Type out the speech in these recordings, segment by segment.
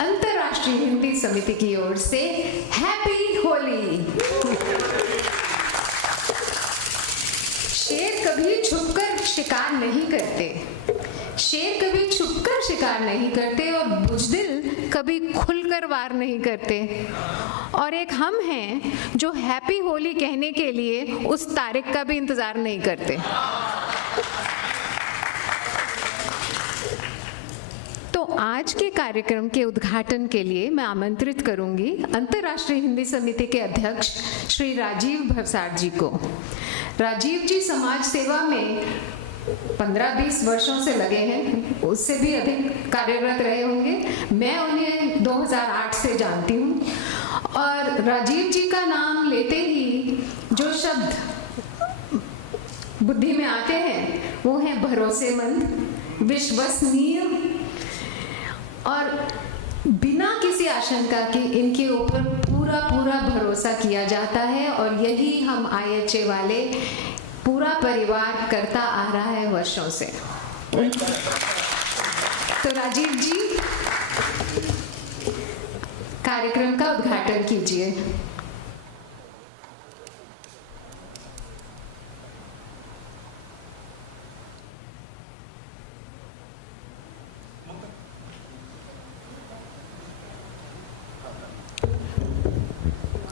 अंतर्राष्ट्रीय हिंदी समिति की ओर से हैप्पी होली। शेर कभी छुपकर शिकार नहीं करते, शेर कभी छुपकर शिकार नहीं करते और बुज़दिल कभी खुलकर वार नहीं करते। और एक हम हैं जो हैप्पी होली कहने के लिए उस तारीख का भी इंतजार नहीं करते। तो आज के कार्यक्रम के उद्घाटन के लिए मैं आमंत्रित करूंगी अंतर्राष्ट्रीय हिंदी समिति के अध्यक्ष श्री राजीव भवसार जी को। राजीव जी समाज सेवा में 15-20 वर्षों से लगे हैं, उससे भी अधिक कार्यरत रहे होंगे। मैं उन्हें 2008 से जानती हूँ और राजीव जी का नाम लेते ही जो शब्द बुद्धि में आते हैं वो हैं भरोसेमंद, विश्वसनीय और बिना किसी आशंका के इनके ऊपर पूरा भरोसा किया जाता है। और यही हम IHA वाले पूरा परिवार करता आ रहा है वर्षों से। तो राजीव जी कार्यक्रम का उद्घाटन कीजिए।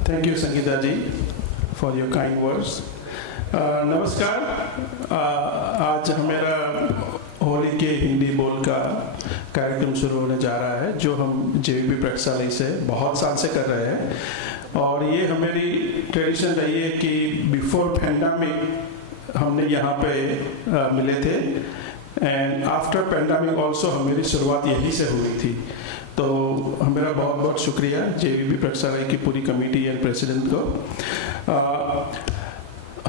Thank you, Sangeeta ji, for your kind words. नमस्कार। आज हमारा होली के हिंदी बोल का कार्यक्रम शुरू होने जा रहा है, जो हम JVP प्रक्षालय से बहुत साल से कर रहे हैं। और ये हमारी ट्रेडिशन रही है कि बिफोर पैंडेमिक हमने यहाँ पे मिले थे एंड आफ्टर पैंडेमिक ऑल्सो हमारी शुरुआत यहीं से हुई थी। तो हमारा बहुत बहुत शुक्रिया JVP प्रक्षालय की पूरी कमेटी एंड प्रेसिडेंट को।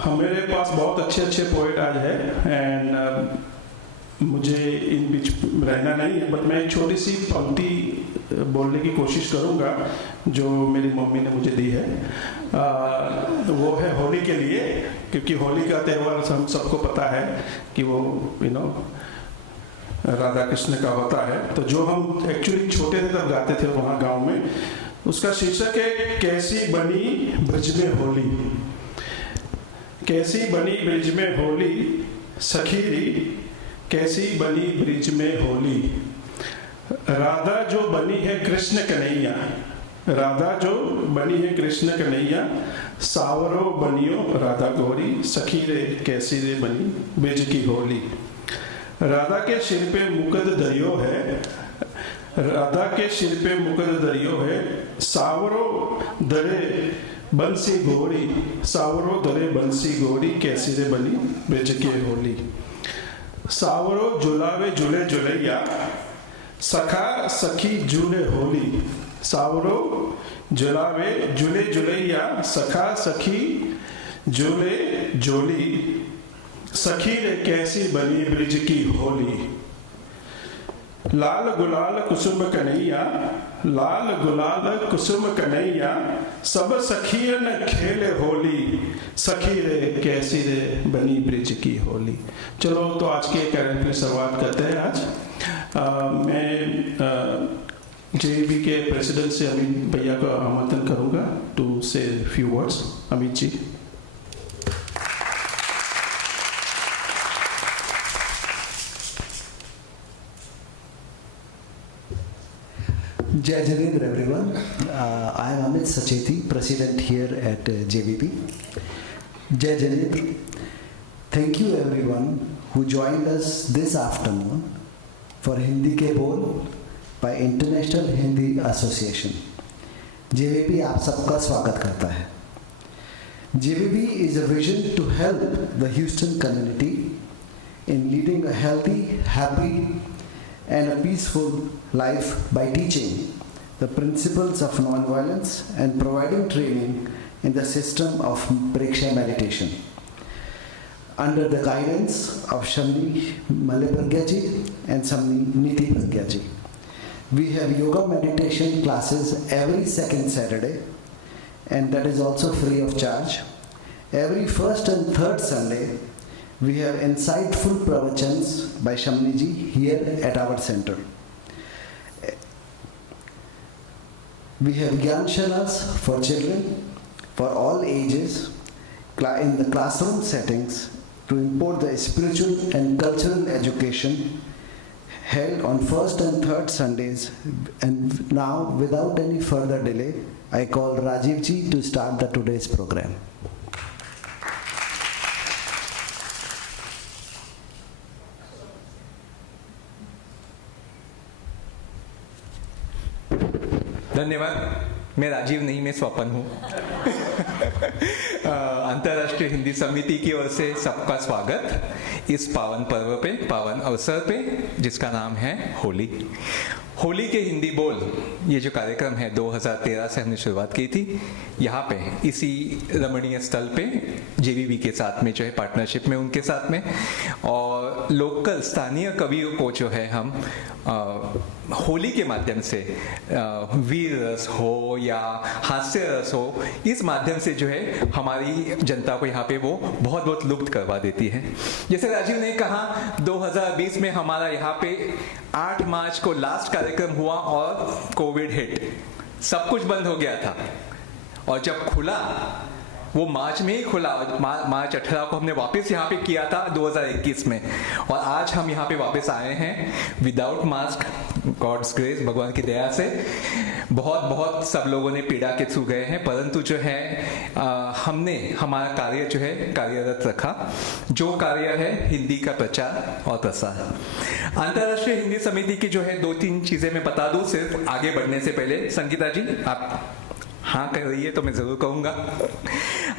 हमारे पास बहुत अच्छे पोएट आज है एंड मुझे इन बीच रहना नहीं है, बट मैं एक छोटी सी पंक्ति बोलने की कोशिश करूँगा जो मेरी मम्मी ने मुझे दी है। वो है होली के लिए, क्योंकि होली का त्यौहार हम सबको पता है कि वो राधा कृष्ण का होता है। तो जो हम एक्चुअली छोटे थे तब गाते थे वहाँ गांव में, उसका शीर्षक है कैसी बनी ब्रिज में होली। कैसी बनी ब्रिज में होली सखीरी, कैसी बनी ब्रिज में होली। राधा जो बनी है कृष्ण कन्हैया, राधा जो बनी है कृष्ण कन्हैया, सावरो बनियो राधा गौरी, सखी रे कैसी रे बनी ब्रिज की होली। राधा के सिर पे मुकुट दरियो है, राधा के सिर पे मुकुट दरियो है, सावरो दरे बंसी गोरी, सावरो दरे बंसी गोरी, कैसी रे बनी ब्रिज की होली। सावरो जुलावे जुले जुलैया, सखा सखी झूले होली। सावरो जुलावे जुले जुलैया, सखा सखी झूले जोली, सखी रे कैसी बनी ब्रिज की होली। लाल गुलाल कुसुम कन्हैया, लाल गुलाल कुसुम कन्हैया, सब सखियन खेले होली, सखी रे कैसी रे बनी ब्रिज की होली। चलो तो आज के कार्यक्रम की शुरुआत करते हैं। आज मैं JVP के प्रेसिडेंट से अमित भैया को आमंत्रण करूंगा टू से few words. Amit ji. Jai Janendra everyone. I am Amit Sacheti, President here at JVP. Jai Janendra. Thank you everyone who joined us this afternoon for Hindi Ke Bol by International Hindi Association. JVP आप सबका स्वागत करता है। JVP is a vision to help the Houston community in leading a healthy, happy and a peaceful life by teaching the principles of non-violence and providing training in the system of Pariksha meditation. under the guidance of Shamni Male Pragyaji and Shamni Niti Pragyaji. We have yoga meditation classes every second Saturday, and that is also free of charge. Every first and third Sunday, we have insightful pravachans by Shamni ji here at our center. We have Gyanshalas for children for all ages in the classroom settings to impart the spiritual and cultural education held on first and third Sundays. And now, without any further delay, I call Rajiv ji to start the today's program. धन्यवाद। मैं राजीव नहीं, मैं स्वपन हूँ। अंतर्राष्ट्रीय हिंदी समिति की ओर से सबका स्वागत इस पावन पर्व पे, पावन अवसर पे, जिसका नाम है होली। होली के हिंदी बोल, ये जो कार्यक्रम है 2013 से हमने शुरुआत की थी, यहाँ पे इसी रमणीय स्थल पे जेवीबी के साथ में जो है पार्टनरशिप में उनके साथ में, और लोकल स्थानीय कवियों को जो है हम होली के माध्यम से वीर रस हो या हास्य रस हो, इस माध्यम से जो है हमारी जनता को यहाँ पे वो बहुत बहुत लुप्त करवा देती है। जैसे राजीव ने कहा 2020 में हमारा यहाँ पे 8 मार्च को लास्ट कार्यक्रम हुआ और कोविड हिट, सब कुछ बंद हो गया था, और जब खुला वो मार्च में ही खुला। मार्च 18 को हमने वापस यहाँ पे किया था 2021 में, और आज हम यहाँ पे वापस आए हैं विदाउट मास्क, गॉड्स ग्रेस, भगवान की दया से। बहुत बहुत सब लोगों ने पीड़ा के छू गए हैं, परंतु जो है हमने हमारा कार्य जो है कार्यरत रखा, जो कार्य है हिंदी का प्रचार और प्रसार। अंतर्राष्ट्रीय हिंदी समिति की जो है 2-3 चीजें मैं बता दूं सिर्फ आगे बढ़ने से पहले। संगीता जी आप हाँ कह रही है तो मैं ज़रूर कहूँगा।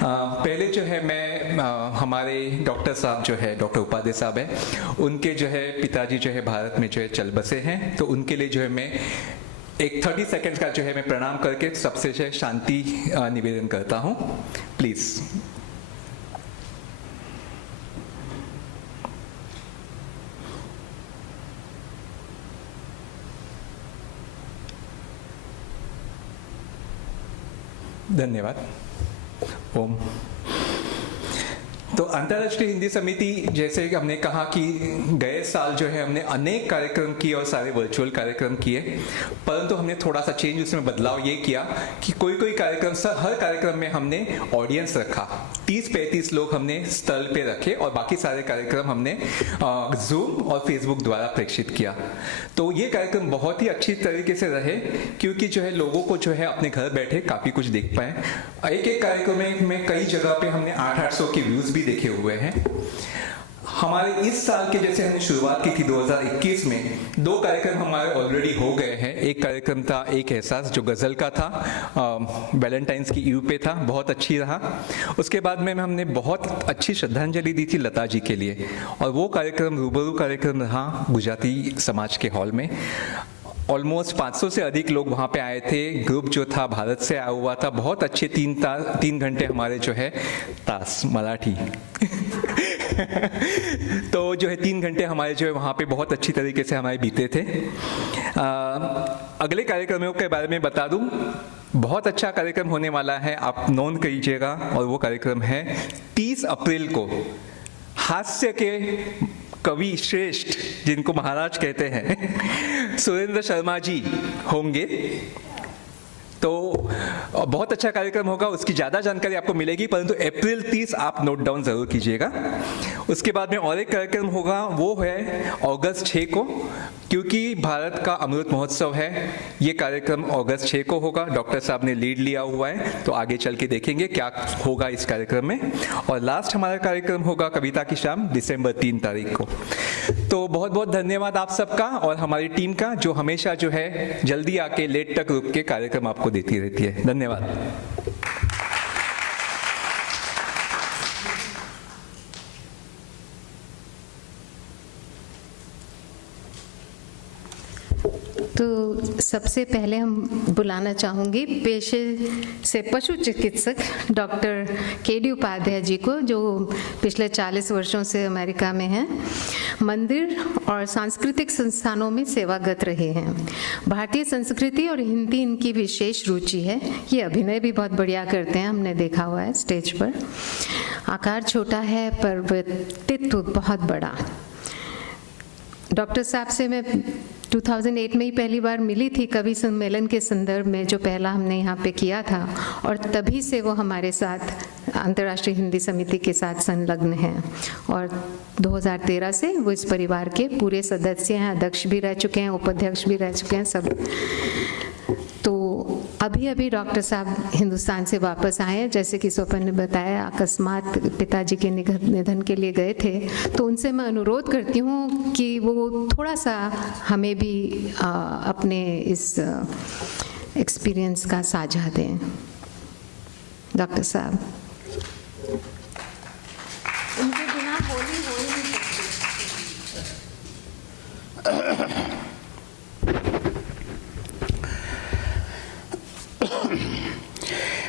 पहले जो है मैं हमारे डॉक्टर साहब जो है, डॉक्टर उपाध्याय साहब हैं, उनके जो है पिताजी जो है भारत में जो है चल बसे हैं, तो उनके लिए जो है मैं एक 30 सेकेंड का जो है मैं प्रणाम करके सबसे जो है शांति निवेदन करता हूँ, प्लीज़। धन्यवाद। ओम। तो अंतर्राष्ट्रीय हिंदी समिति, जैसे कि हमने कहा कि गए साल जो है हमने अनेक कार्यक्रम किए और सारे वर्चुअल कार्यक्रम किए, परंतु हमने थोड़ा सा चेंज उसमें बदलाव ये किया कि कोई कार्यक्रम, हर कार्यक्रम में हमने ऑडियंस रखा, 30-35 लोग हमने स्थल पे रखे, और बाकी सारे कार्यक्रम हमने जूम और फेसबुक द्वारा प्रेषित किया। तो ये कार्यक्रम बहुत ही अच्छी तरीके से रहे, क्योंकि जो है लोगों को जो है अपने घर बैठे काफ़ी कुछ देख पाए। एक कार्यक्रम में कई जगह पे हमने 800 के व्यूज़ भी देखे हुए हैं। हमारे इस साल के जैसे हमने शुरुआत की थी 2021 में, 2 कार्यक्रम हमारे ऑलरेडी हो गए हैं। एक कार्यक्रम था एक एहसास जो गज़ल का था, वैलेंटाइंस की ईव पे था, बहुत अच्छी रहा। उसके बाद में हमने बहुत अच्छी श्रद्धांजलि दी थी लता जी के लिए, और वो कार्यक्रम रूबरू कार्यक्रम रहा गुजराती समाज के हॉल में। ऑलमोस्ट 500 से अधिक लोग वहाँ पे आए थे। ग्रुप जो था भारत से आया हुआ था। बहुत अच्छे 3 घंटे हमारे जो है तास मराठी तो जो है 3 घंटे हमारे जो है वहाँ पे बहुत अच्छी तरीके से हमारे बीते थे। अगले कार्यक्रमों के बारे में बता दूं, बहुत अच्छा कार्यक्रम होने वाला है, आप नोट कीजिएगा, और वो कार्यक्रम है 30 अप्रैल को। हास्य के कवि श्रेष्ठ, जिनको महाराज कहते हैं, सुरेंद्र शर्मा जी होंगे। तो बहुत अच्छा कार्यक्रम होगा, उसकी ज़्यादा जानकारी आपको मिलेगी, परंतु अप्रैल 30 आप नोट डाउन ज़रूर कीजिएगा। उसके बाद में और एक कार्यक्रम होगा, वो है अगस्त 6 को, क्योंकि भारत का अमृत महोत्सव है। ये कार्यक्रम अगस्त 6 को होगा, डॉक्टर साहब ने लीड लिया हुआ है, तो आगे चल के देखेंगे क्या होगा इस कार्यक्रम में। और लास्ट हमारा कार्यक्रम होगा कविता की शाम, दिसंबर 3 तारीख को। तो बहुत बहुत धन्यवाद आप सबका और हमारी टीम का, जो हमेशा जो है जल्दी आके लेट तक रुक के कार्यक्रम आपको देती रहती है। धन्यवाद। तो सबसे पहले हम बुलाना चाहूँगी पेशे से पशु चिकित्सक डॉक्टर के.डी. उपाध्याय जी को, जो पिछले 40 वर्षों से अमेरिका में हैं, मंदिर और सांस्कृतिक संस्थानों में सेवागत रहे हैं। भारतीय संस्कृति और हिंदी इनकी विशेष रुचि है। ये अभिनय भी बहुत बढ़िया करते हैं, हमने देखा हुआ है स्टेज पर। आकार छोटा है पर व्यक्तित्व बहुत बड़ा। डॉक्टर साहब से मैं 2008 में ही पहली बार मिली थी कवि सम्मेलन के संदर्भ में, जो पहला हमने यहाँ पे किया था, और तभी से वो हमारे साथ अंतर्राष्ट्रीय हिंदी समिति के साथ संलग्न हैं और 2013 से वो इस परिवार के पूरे सदस्य हैं। अध्यक्ष भी रह चुके हैं, उपाध्यक्ष भी रह चुके हैं सब। तो अभी डॉक्टर साहब हिंदुस्तान से वापस आए हैं। जैसे कि स्वपन ने बताया, अकस्मात पिताजी के निधन के लिए गए थे। तो उनसे मैं अनुरोध करती हूँ कि वो थोड़ा सा हमें भी अपने इस एक्सपीरियंस का साझा दें। डॉक्टर साहब, उनके बिना होली हो ही नहीं सकती।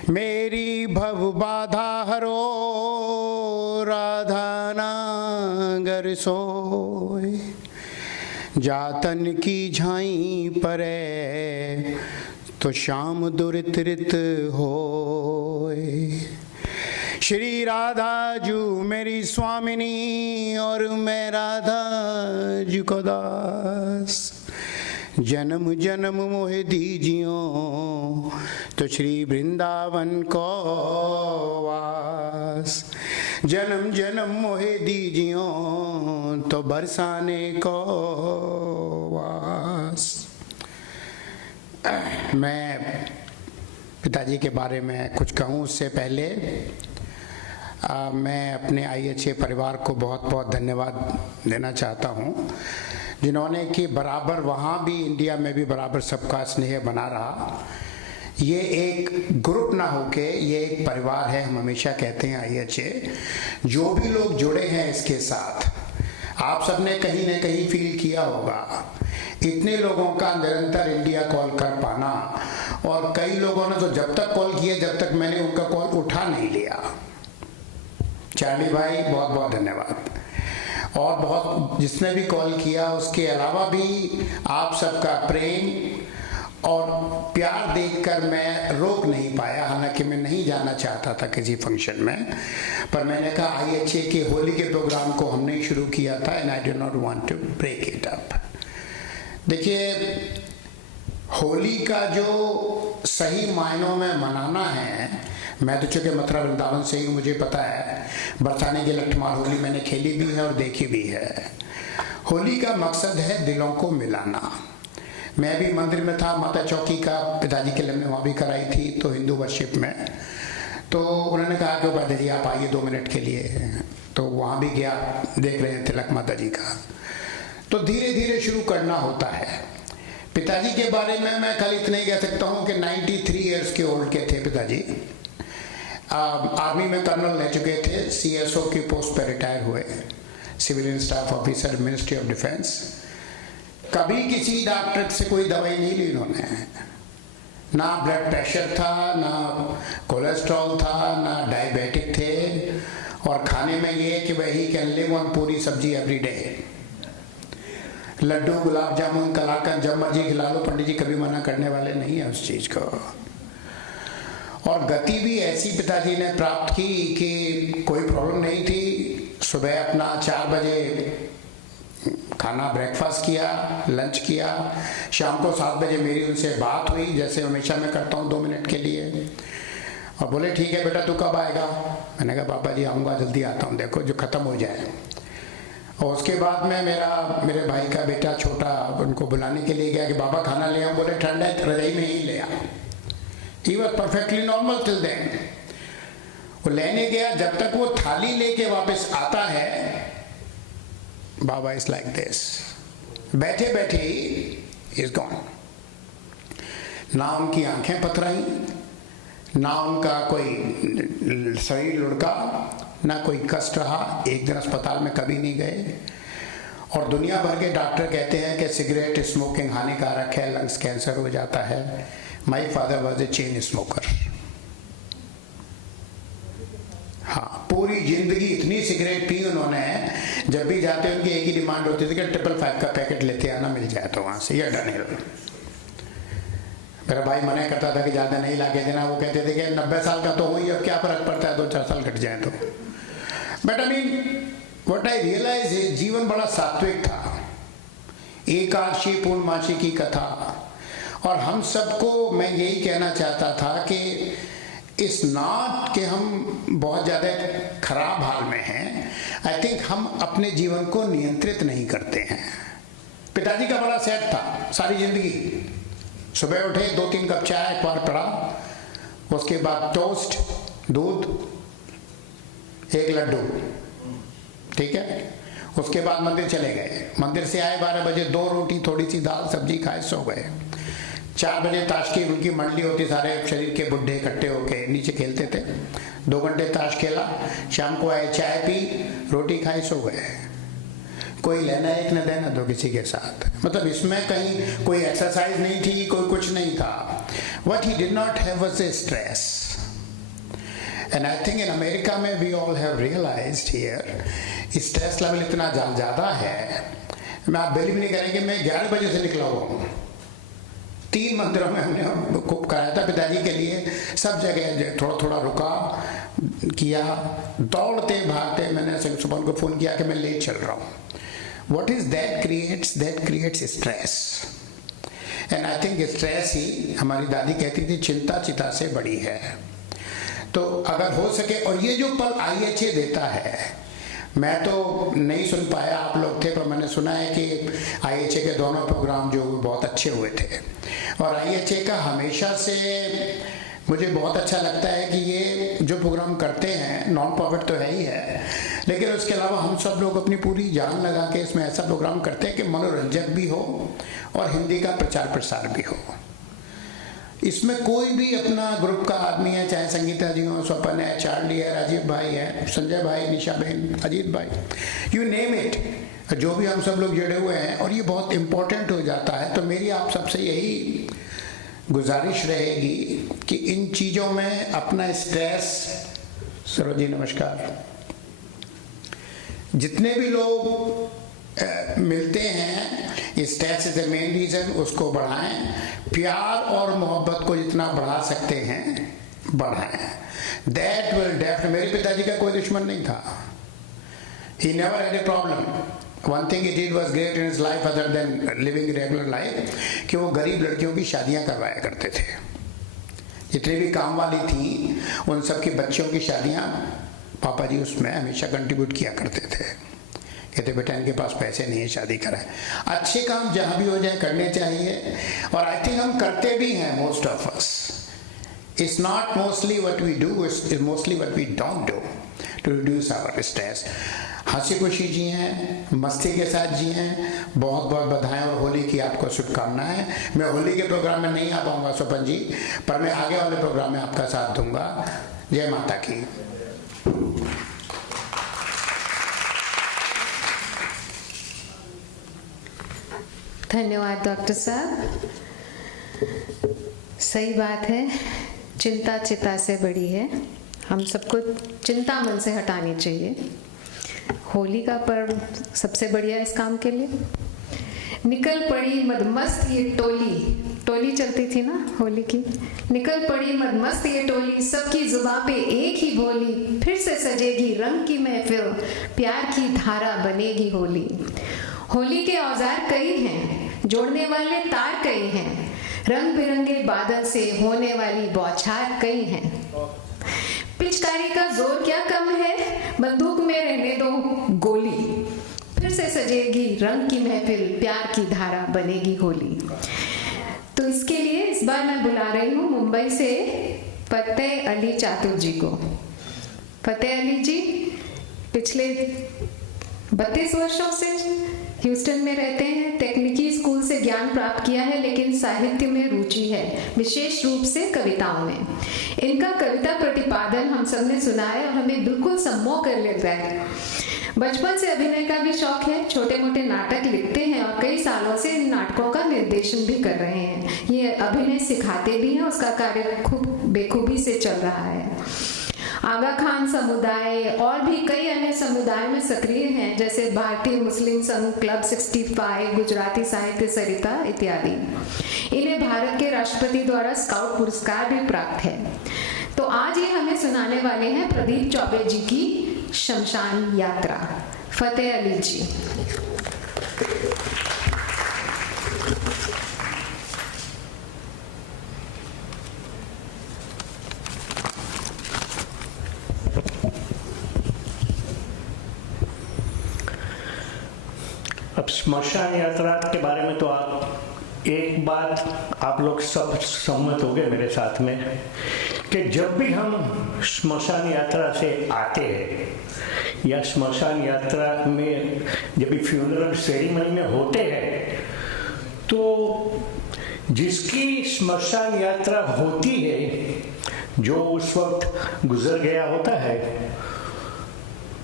मेरी भव बाधा हरो राधा नागर सोय, जातन की झाई परे तो शाम दुरित होय। श्री राधा जू मेरी स्वामिनी और मैं राधा जी को दास, जन्म जन्म मोहे दीजियो तो श्री वृंदावन को वास। जन्म जन्म मोहे दीजियो तो बरसाने को वास। मैं पिताजी के बारे में कुछ कहूँ उससे पहले मैं अपने IHA परिवार को बहुत बहुत धन्यवाद देना चाहता हूँ, जिन्होंने कि बराबर वहाँ भी इंडिया में भी बराबर सबका स्नेह बना रहा। ये एक ग्रुप ना होके ये एक परिवार है। हम हमेशा कहते हैं IHA, जो भी लोग जुड़े हैं इसके साथ, आप सबने कहीं ना कहीं फील किया होगा इतने लोगों का निरंतर इंडिया कॉल कर पाना। और कई लोगों ने तो जब तक कॉल किया जब तक मैंने उनका कॉल उठा नहीं लिया। चार्ली भाई बहुत बहुत धन्यवाद। और बहुत जिसने भी कॉल किया, उसके अलावा भी आप सबका प्रेम और प्यार देखकर मैं रोक नहीं पाया। हालांकि मैं नहीं जाना चाहता था किसी फंक्शन में, पर मैंने कहा IHA के होली के प्रोग्राम को हमने ही शुरू किया था and I did not want to break it up. देखिए, होली का जो सही मायनों में मनाना है, मैं तो चूँकि मथुरा वृंदावन से ही मुझे पता है, बरसाने की लठमार होली मैंने खेली भी है और देखी भी है। होली का मकसद है दिलों को मिलाना। मैं भी मंदिर में था, माता चौकी का पिताजी के लिए हमने वहाँ भी कराई थी, तो हिंदू वर्शिप में। तो उन्होंने कहा कि उपाध्याय जी आप आइए 2 मिनट के लिए, तो वहाँ भी गया, देख रहे हैं तिलक माता जी का। तो धीरे धीरे शुरू करना होता है। पिताजी के बारे में मैं कल इतना ही कह सकता हूँ कि 93 ईयर्स के ओल्ड के थे पिताजी। आर्मी में कर्नल रह चुके थे, CSO की पोस्ट पर रिटायर हुए, civilian staff officer, ministry of defence. कभी किसी डॉक्टर से कोई दवाई नहीं ली उन्होंने, ना ब्लड प्रेशर था, ना कोलेस्ट्रॉल था, ना डायबिटिक थे। और खाने में ये कि वही कैन लिव ऑन पूरी सब्जी एवरी डे, लड्डू गुलाब जामुन कलाकंद जब मर्जी खिला लो, पंडित जी कभी मना करने वाले नहीं है उस चीज को। और गति भी ऐसी पिताजी ने प्राप्त की कि कोई प्रॉब्लम नहीं थी। सुबह अपना 4 बजे खाना ब्रेकफास्ट किया, लंच किया, शाम को 7 बजे मेरी उनसे बात हुई, जैसे हमेशा मैं करता हूँ 2 मिनट के लिए। और बोले ठीक है बेटा तू कब आएगा? मैंने कहा पापा जी आऊँगा, जल्दी आता हूँ, देखो जो ख़त्म हो जाए। और उसके बाद में मेरे भाई का बेटा छोटा उनको बुलाने के लिए गया कि बाबा खाना ले आओ। बोले ठंडा है, रजाई में ही ले आ। He was perfectly normal till then. वो लेने गया, जब तक वो थाली लेके वापस आता है, बाबा इज लाइक दिस, बैठे बैठे इज गॉन। ना उनकी आंखें पथराई, ना उनका कोई शरीर लुढ़का, ना कोई कष्ट रहा। एक दिन अस्पताल में कभी नहीं गए। और दुनिया भर के डॉक्टर कहते हैं कि सिगरेट स्मोकिंग हानिकारक है, लंग्स कैंसर हो जाता है। My father was a chain smoker. हाँ, पूरी जिंदगी इतनी सिगरेट पी उन्होंने, जब भी जाते उनकी एक ही डिमांड होती थी कि 555 का पैकेट लेते आना, मिल जाए तो वहां से, या डन। मेरा भाई मना करता था कि ज़्यादा नहीं लाके देना, वो कहते थे कि 90 साल का तो हूँ ही, अब क्या फर्क पड़ता है 2-4 साल घट जाए तो। But I mean what I realize is जीवन बड़ा सात्विक था। एकादशी पूर्णमासी की कथा, और हम सबको मैं यही कहना चाहता था कि इस नॉट कि हम बहुत ज़्यादा खराब हाल में हैं, आई थिंक हम अपने जीवन को नियंत्रित नहीं करते हैं। पिताजी का बड़ा सेट था सारी जिंदगी। सुबह उठे 2-3 कप चाय एक बार पड़ा, उसके बाद टोस्ट, दूध, एक लड्डू, ठीक है। उसके बाद मंदिर चले गए, मंदिर से आए 12 बजे, 2 रोटी थोड़ी सी दाल सब्जी खाए, सो गए। 4 बजे ताश की उनकी मंडली होती, सारे शरीर के बुढ़े इकट्ठे होके नीचे खेलते थे। 2 घंटे ताश खेला, शाम को आए, चाय पी, रोटी खाई, सो गए। कोई लेना एक न देना दो किसी के साथ, मतलब इसमें कहीं कोई एक्सरसाइज नहीं थी, कोई कुछ नहीं था। What he did not have was a stress. And I think in America में we all have realized here, stress level इतना ज़्यादा है, मैं आप बिलीव नहीं करेंगे, मैं 11 बजे से निकला हुआ हूँ। 3 मंदिरों में हमने खूब कराया था पिताजी के लिए, सब जगह थोड़ा थोड़ा रुका किया, दौड़ते भागते मैंने सुबह उनको फ़ोन किया कि मैं लेट चल रहा हूँ। What is that creates? That creates stress. And I think stress ही, हमारी दादी कहती थी, चिंता चिता से बड़ी है। तो अगर हो सके, और ये जो पल IHA देता है, मैं तो नहीं सुन पाया, आप लोग थे, पर मैंने सुना है कि IHA के दोनों प्रोग्राम जो बहुत अच्छे हुए थे। और IHA का हमेशा से मुझे बहुत अच्छा लगता है कि ये जो प्रोग्राम करते हैं, नॉन प्रॉफिट तो है ही है, लेकिन उसके अलावा हम सब लोग अपनी पूरी जान लगा के इसमें ऐसा प्रोग्राम करते हैं कि मनोरंजक भी हो और हिंदी का प्रचार प्रसार भी हो। इसमें कोई भी अपना ग्रुप का आदमी है, चाहे संगीता जी हो, स्वपन है, चार्ली है, राजीव भाई है, संजय भाई, निशा बहन, अजीत भाई, यू नेम इट, जो भी हम सब लोग जुड़े हुए हैं, और ये बहुत इम्पोर्टेंट हो जाता है। तो मेरी आप सबसे यही गुजारिश रहेगी कि इन चीज़ों में अपना स्ट्रेस, सरोज जी नमस्कार, जितने भी लोग मिलते हैं, stress is the main reason, उसको बढ़ाएं। प्यार और मोहब्बत को जितना बढ़ा सकते हैं बढ़ाएं। दैट विल डेफिनेटली, मेरे पिताजी का कोई दुश्मन नहीं था, he never had a problem. One thing he did was great in his life other than living regular life, कि वो गरीब लड़कियों की शादियां करवाया करते थे। जितनी भी काम वाली थी, उन सब की बच्चों की शादियां पापा जी उसमें हमेशा कंट्रीब्यूट किया करते थे। कहते बेटा इनके पास पैसे नहीं है, शादी कराएं। अच्छे काम जहाँ भी हो जाए करने चाहिए, और आई थिंक हम करते भी हैं, most of us. It's not mostly what we do, it's mostly what we don't do to reduce our stress. हंसी खुशी जी हैं, मस्ती के साथ जी हैं। बहुत बहुत बधाएं और होली की आपको शुभकामनाएं। मैं होली के प्रोग्राम में नहीं आ पाऊंगा स्वपन जी, पर मैं आगे वाले प्रोग्राम में आपका साथ दूंगा। जय माता की। धन्यवाद डॉक्टर साहब। सही बात है, चिंता चिता से बड़ी है। हम सबको चिंता मन से हटानी चाहिए। होली का पर्व सबसे बढ़िया इस काम के लिए। निकल पड़ी मदमस्त ये टोली चलती थी ना होली की। निकल पड़ी मदमस्त ये टोली, सबकी जुबां पे एक ही बोली, फिर से सजेगी रंग की महफिल, प्यार की धारा बनेगी होली। होली के औजार कई हैं, जोड़ने वाले तार कई हैं, रंग बिरंगे बादल से होने वाली बौछार कई हैं। पिचकारी का जोर क्या कम है, बंदूक में रहने दो गोली, फिर से सजेगी रंग की महफिल, प्यार की धारा बनेगी होली। तो इसके लिए इस बार मैं बुला रही हूँ मुंबई से फतेह अली चातुर जी को। फतेह अली जी पिछले 32 वर्षों से ह्यूस्टन में रहते हैं। तकनीकी स्कूल से ज्ञान प्राप्त किया है, लेकिन साहित्य में रुचि है, विशेष रूप से कविताओं में। इनका कविता प्रतिपादन हम सब ने सुना है और हमें बिल्कुल सम्मोह कर लेता है। बचपन से अभिनय का भी शौक है, छोटे मोटे नाटक लिखते हैं और कई सालों से इन नाटकों का निर्देशन भी कर रहे हैं। ये अभिनय सिखाते भी हैं, उसका कार्य खूब बेखूबी से चल रहा है। आगा खान समुदाय और भी कई अन्य समुदायों में सक्रिय हैं, जैसे भारतीय मुस्लिम संघ, क्लब 65, गुजराती साहित्य सरिता इत्यादि। इन्हें भारत के राष्ट्रपति द्वारा स्काउट पुरस्कार भी प्राप्त है। तो आज ये हमें सुनाने वाले हैं प्रदीप चौबे जी की शमशान यात्रा। फतेह अली जी। अब श्मशान यात्रा के बारे में तो एक बात आप लोग सब सहमत हो गए मेरे साथ में कि जब भी हम श्मशान यात्रा से आते हैं या श्मशान यात्रा में जब भी फ्यूनरल सेरेमनी में होते हैं, तो जिसकी श्मशान यात्रा होती है, जो उस वक्त गुजर गया होता है,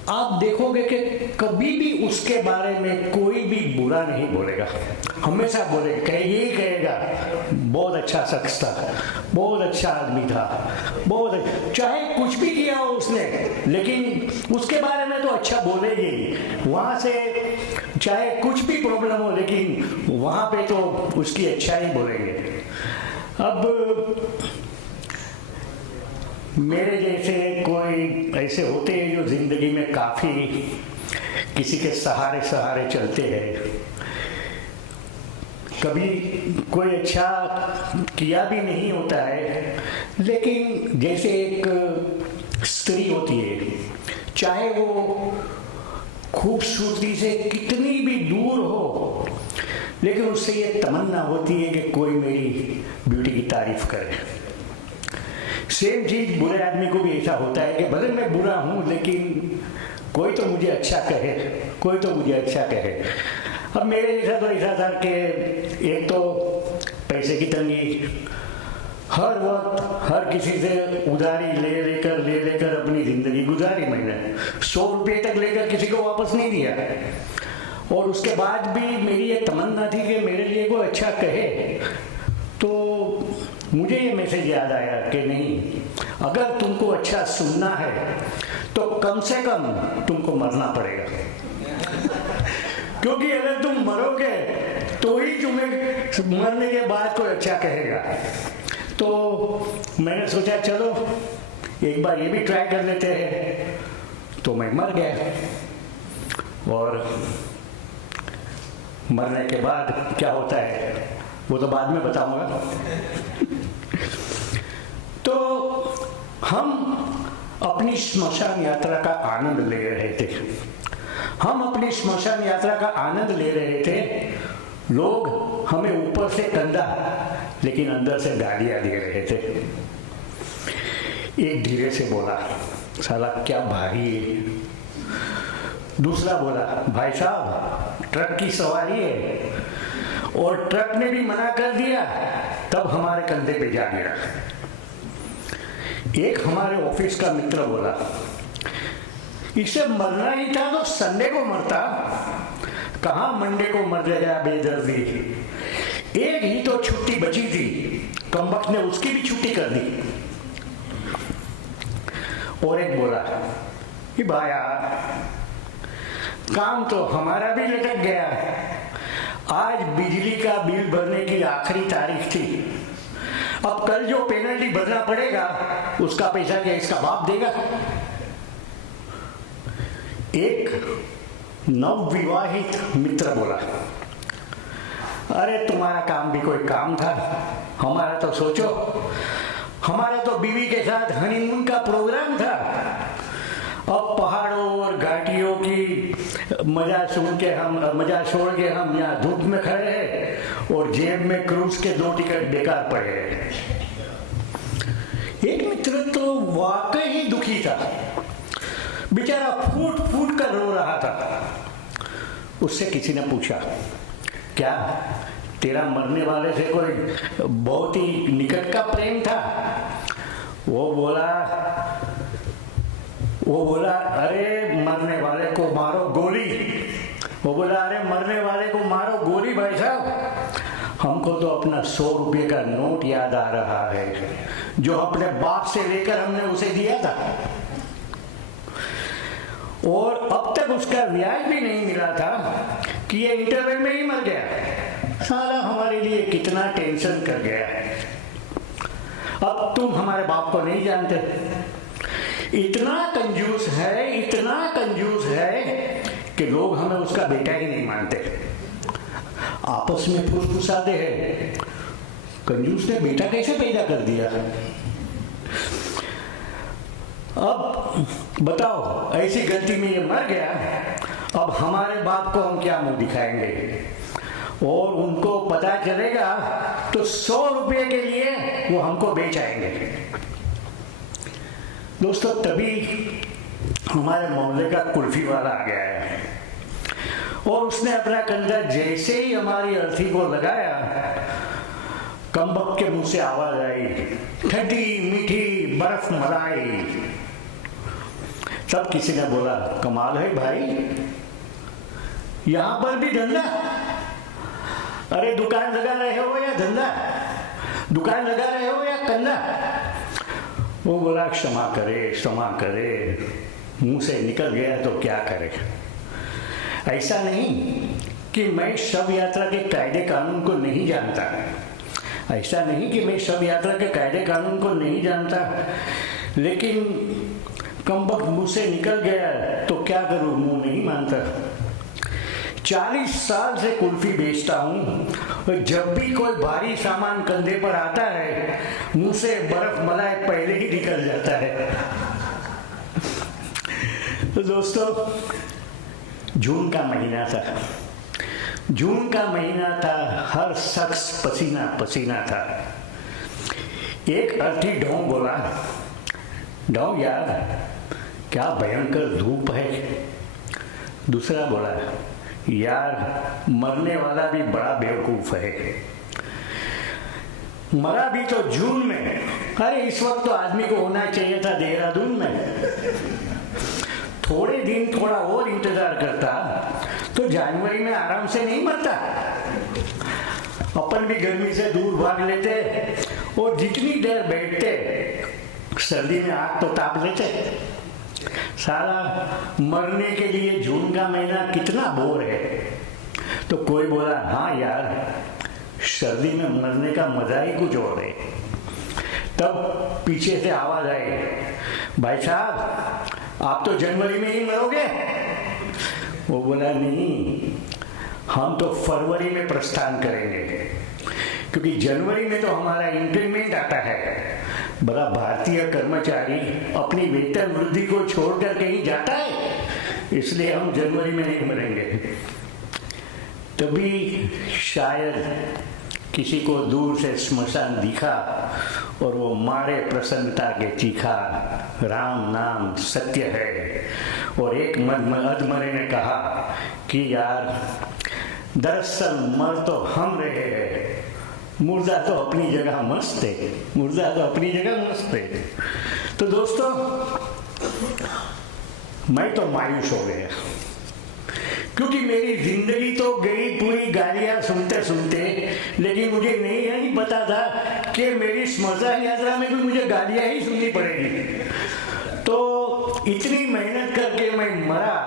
आप देखोगे कि कभी भी उसके बारे में कोई भी बुरा नहीं बोलेगा। हमेशा बोलेगा, यही कहेगा बहुत अच्छा शख्स था, बहुत अच्छा आदमी था, चाहे कुछ भी किया हो उसने, लेकिन उसके बारे में तो अच्छा बोलेंगे ही। वहां से चाहे कुछ भी प्रॉब्लम हो, लेकिन वहां पे तो उसकी अच्छा ही बोलेंगे। अब मेरे जैसे कोई ऐसे होते हैं जो जिंदगी में काफी किसी के सहारे चलते हैं, कभी कोई अच्छा किया भी नहीं होता है, लेकिन जैसे एक स्त्री होती है, चाहे वो खूबसूरती से कितनी भी दूर हो, लेकिन उससे ये तमन्ना होती है कि कोई मेरी ब्यूटी की तारीफ करे। सेम चीज बुरे आदमी को भी ऐसा होता है कि भले मैं बुरा हूं, लेकिन कोई तो मुझे अच्छा कहे, कोई तो मुझे अच्छा कहे। अब मेरे जैसा तो ऐसा था कि एक तो पैसे की तंगी, हर वक्त हर किसी से उधारी ले लेकर अपनी जिंदगी गुजारी। मैंने 100 रुपये तक लेकर किसी को वापस नहीं दिया, और उसके बाद भी मेरी ये तमन्ना थी कि मेरे लिए कोई अच्छा कहे। तो मुझे ये मैसेज याद आया कि नहीं, अगर तुमको अच्छा सुनना है तो कम से कम तुमको मरना पड़ेगा, क्योंकि अगर तुम मरोगे तो ही तुम्हें मरने के बाद कोई अच्छा कहेगा। तो मैंने सोचा चलो एक बार ये भी ट्राई कर लेते हैं। तो मैं मर गया, और मरने के बाद क्या होता है वो तो बाद में बताऊंगा। तो हम अपनी श्मशान यात्रा का आनंद ले रहे थे। हम अपनी श्मशान यात्रा का आनंद ले रहे थे। लोग हमें ऊपर से कंधा, लेकिन अंदर से गालियां दे रहे थे। एक धीरे से बोला, साला क्या भारी है। दूसरा बोला, भाई साहब ट्रक की सवारी है, और ट्रक ने भी मना कर दिया, तब हमारे कंधे पे जा गिरा। एक हमारे ऑफिस का मित्र बोला, इसे मरना ही था तो संडे को मरता, कहां मंडे को मर जाएगा बेदर्दी। एक ही तो छुट्टी बची थी, कमबख्त ने उसकी भी छुट्टी कर दी। और एक बोला कि भाया काम तो हमारा भी लटक गया, आज बिजली का बिल भरने की आखिरी तारीख थी, अब कल जो पेनल्टी भरना पड़ेगा उसका पैसा क्या इसका बाप देगा। एक नवविवाहित मित्र बोला, अरे तुम्हारा काम भी कोई काम था, हमारा तो सोचो, हमारा तो बीवी के साथ हनीमून का प्रोग्राम था। अब पहाड़ों और घाटियों की मजा छोड़ के हम यहाँ धूप में खड़े हैं, और जेब में क्रूज के 2 टिकट बेकार पड़े हैं। एक मित्र तो वाकई ही दुखी था, बेचारा फूट फूट कर रो रहा था। उससे किसी ने पूछा, क्या तेरा मरने वाले से कोई बहुत ही निकट का प्रेम था? वो बोला, वो बोला अरे मरने वाले को मारो गोली। वो बोला अरे मरने वाले को मारो गोली भाई साहब, हमको तो अपना 100 रुपये का नोट याद आ रहा है जो अपने बाप से लेकर हमने उसे दिया था, और अब तक उसका ब्याज भी नहीं मिला था कि ये इंटरवल में ही मर गया। साला हमारे लिए कितना टेंशन कर गया। अब तुम हमारे बाप को नहीं जानते, इतना कंजूस है, इतना कंजूस है कि लोग हमें उसका बेटा ही नहीं मानते। आपस में फुसफुसाते हैं, कंजूस ने बेटा कैसे पैदा कर दिया। अब बताओ, ऐसी गलती में ये मर गया, अब हमारे बाप को हम क्या मुंह दिखाएंगे। और उनको पता चलेगा तो 100 रुपये के लिए वो हमको बेच आएंगे। दोस्तों, तभी हमारे मोहल्ले का कुल्फी वाला आ गया है और उसने अपना कंधा जैसे ही हमारी अर्थी को लगाया, कमबख्त के मुंह से आवाज आई, ठंडी मीठी बर्फ मलाई। तब किसी ने बोला, कमाल है भाई, यहां पर भी धंधा। अरे दुकान लगा रहे हो या धंधा, दुकान लगा रहे हो या कंधा। वो बोला क्षमा करे, मुंह से निकल गया तो क्या करे। ऐसा नहीं कि मैं शव यात्रा के कायदे कानून को नहीं जानता, ऐसा नहीं कि मैं शव यात्रा के कायदे कानून को नहीं जानता, लेकिन कमबख्त मुंह से निकल गया तो क्या करूं, मुंह नहीं मानता। 40 साल से कुल्फी बेचता हूं और जब भी कोई भारी सामान कंधे पर आता है, मुंह से बर्फ मलाई पहले ही निकल जाता है। तो दोस्तों, जून का महीना था, जून का महीना था, हर शख्स पसीना पसीना था। एक अर्थी ढोंग बोला, ढोंग यार क्या भयंकर धूप है। दूसरा बोला, यार मरने वाला भी बड़ा बेवकूफ है, मरा भी तो जून में। अरे इस वक्त तो आदमी को होना चाहिए था देहरादून में। थोड़े दिन थोड़ा और इंतजार करता तो जनवरी में आराम से नहीं मरता। अपन भी गर्मी से दूर भाग लेते और जितनी देर बैठते सर्दी में आग तो ताप लेते। साला मरने के लिए जून का महीना कितना बोर है। तो कोई बोला, हाँ यार सर्दी में मरने का मजा ही कुछ और है। तब पीछे से आवाज आई, भाई साहब आप तो जनवरी में ही मरोगे। वो बोला, नहीं, हम तो फरवरी में प्रस्थान करेंगे, क्योंकि जनवरी में तो हमारा इंक्रीमेंट आता है। बड़ा भारतीय कर्मचारी अपनी वेतन वृद्धि को छोड़कर कहीं जाता है, इसलिए हम जनवरी में नहीं मरेंगे। तभी शायद किसी को दूर से श्मशान दिखा और वो मारे प्रसन्नता के चीखा, राम नाम सत्य है। और एक अधमरे ने कहा कि यार दरअसल मर तो हम रहे हैं, मुर्दा तो अपनी जगह मस्त है, मुर्दा तो अपनी जगह मस्त है। तो दोस्तों, मैं तो मायूस हो गया, क्योंकि मेरी जिंदगी तो गई पूरी गालियां सुनते सुनते, लेकिन मुझे नहीं पता था कि मेरी श्मशान यात्रा में भी मुझे गालियां ही सुननी पड़ेगी। तो इतनी मेहनत करके मैं मरा,